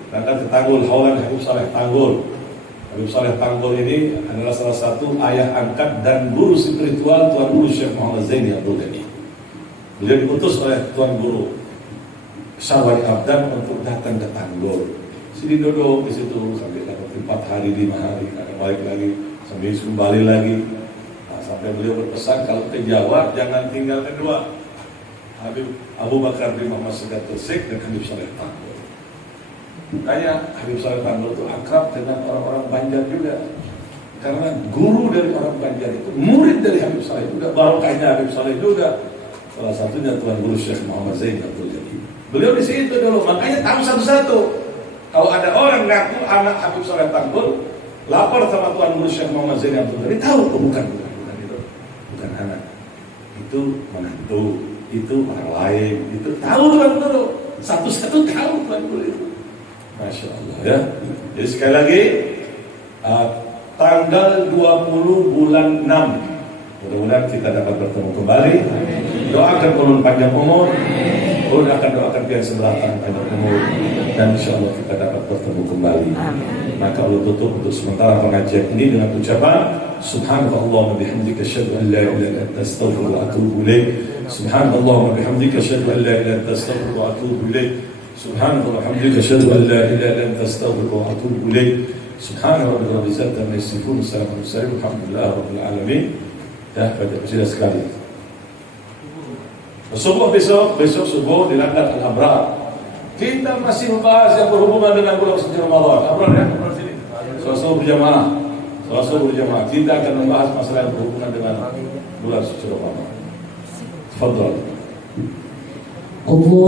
Berangkat ke Tanggul, haulan Habib Saleh Tanggul. Habib Saleh Tanggul ini adalah salah satu ayah angkat dan guru spiritual Tuan Guru Syekh Muhammad Zaini Abdul Ghani. Beliau diutus oleh Tuan Guru Syawali Abdan untuk datang ke Tanggul. Sini duduk di situ sampai dapat 4 hari 5 hari, kadang balik lagi, sampai kembali lagi. Nah, sampai beliau berpesan kalau ke Jawa jangan tinggal kedua. Habib Abu Bakar bin Muhammad Segatul Sik dan Habib Saleh Tanggul. Makanya Habib Saleh Tanggul itu akrab dengan orang-orang Banjar juga. Karena guru dari orang Banjar itu murid dari Habib Saleh juga, barokahnya Habib Saleh juga. Salah satunya Tuan Guru Syekh Muhammad Zaini Abdul Ghani. Beliau di situ dulu, makanya tahu satu-satu. Kalau ada orang ngaku anak Habib Saleh Tanggul, lapor sama Tuan Guru Syekh Muhammad Zaini Abdul Ghani, tahu bukan itu, bukan anak, itu menantu, itu orang lain, itu tahu Tuan Guru, satu-satu tahu Tuan Guru itu. Masya Allah ya. Jadi sekali lagi tanggal 20 bulan 6 mudah-mudahan kita dapat bertemu kembali. Doakan ulun panjang umur, ulun akan doakan pihak sebelah panjang umur, dan insya Allah kita dapat bertemu kembali. Maka ulun tutup untuk sementara pengajian ini dengan ucapan Subhanallah wa bihamdika asyhadu an la ilaha illa anta astaghfiruka wa atubu ilaik. Subhanallah wa bihamdika asyhadu an la ilaha illa anta astaghfiruka wa atubu ilaik. Subhanallah wa bihamdika asyhadu an la ilaha illa anta astaghfiruka wa atubu ilaik. Subhanallah wa bihamdika amma yasifun. Assalamualaikum warahmatullahi wabarakatuh. Ya, pada sekali. Subuh besok subuh di Landak Al-Abrar. Kita masih membahas yang berhubungan dengan bulan suci Ramadan. Abrar ya, Abrar sini. Subuh berjamaah. Kita akan membahas masalah yang berhubungan dengan bulan suci Ramadan. Tafadhal.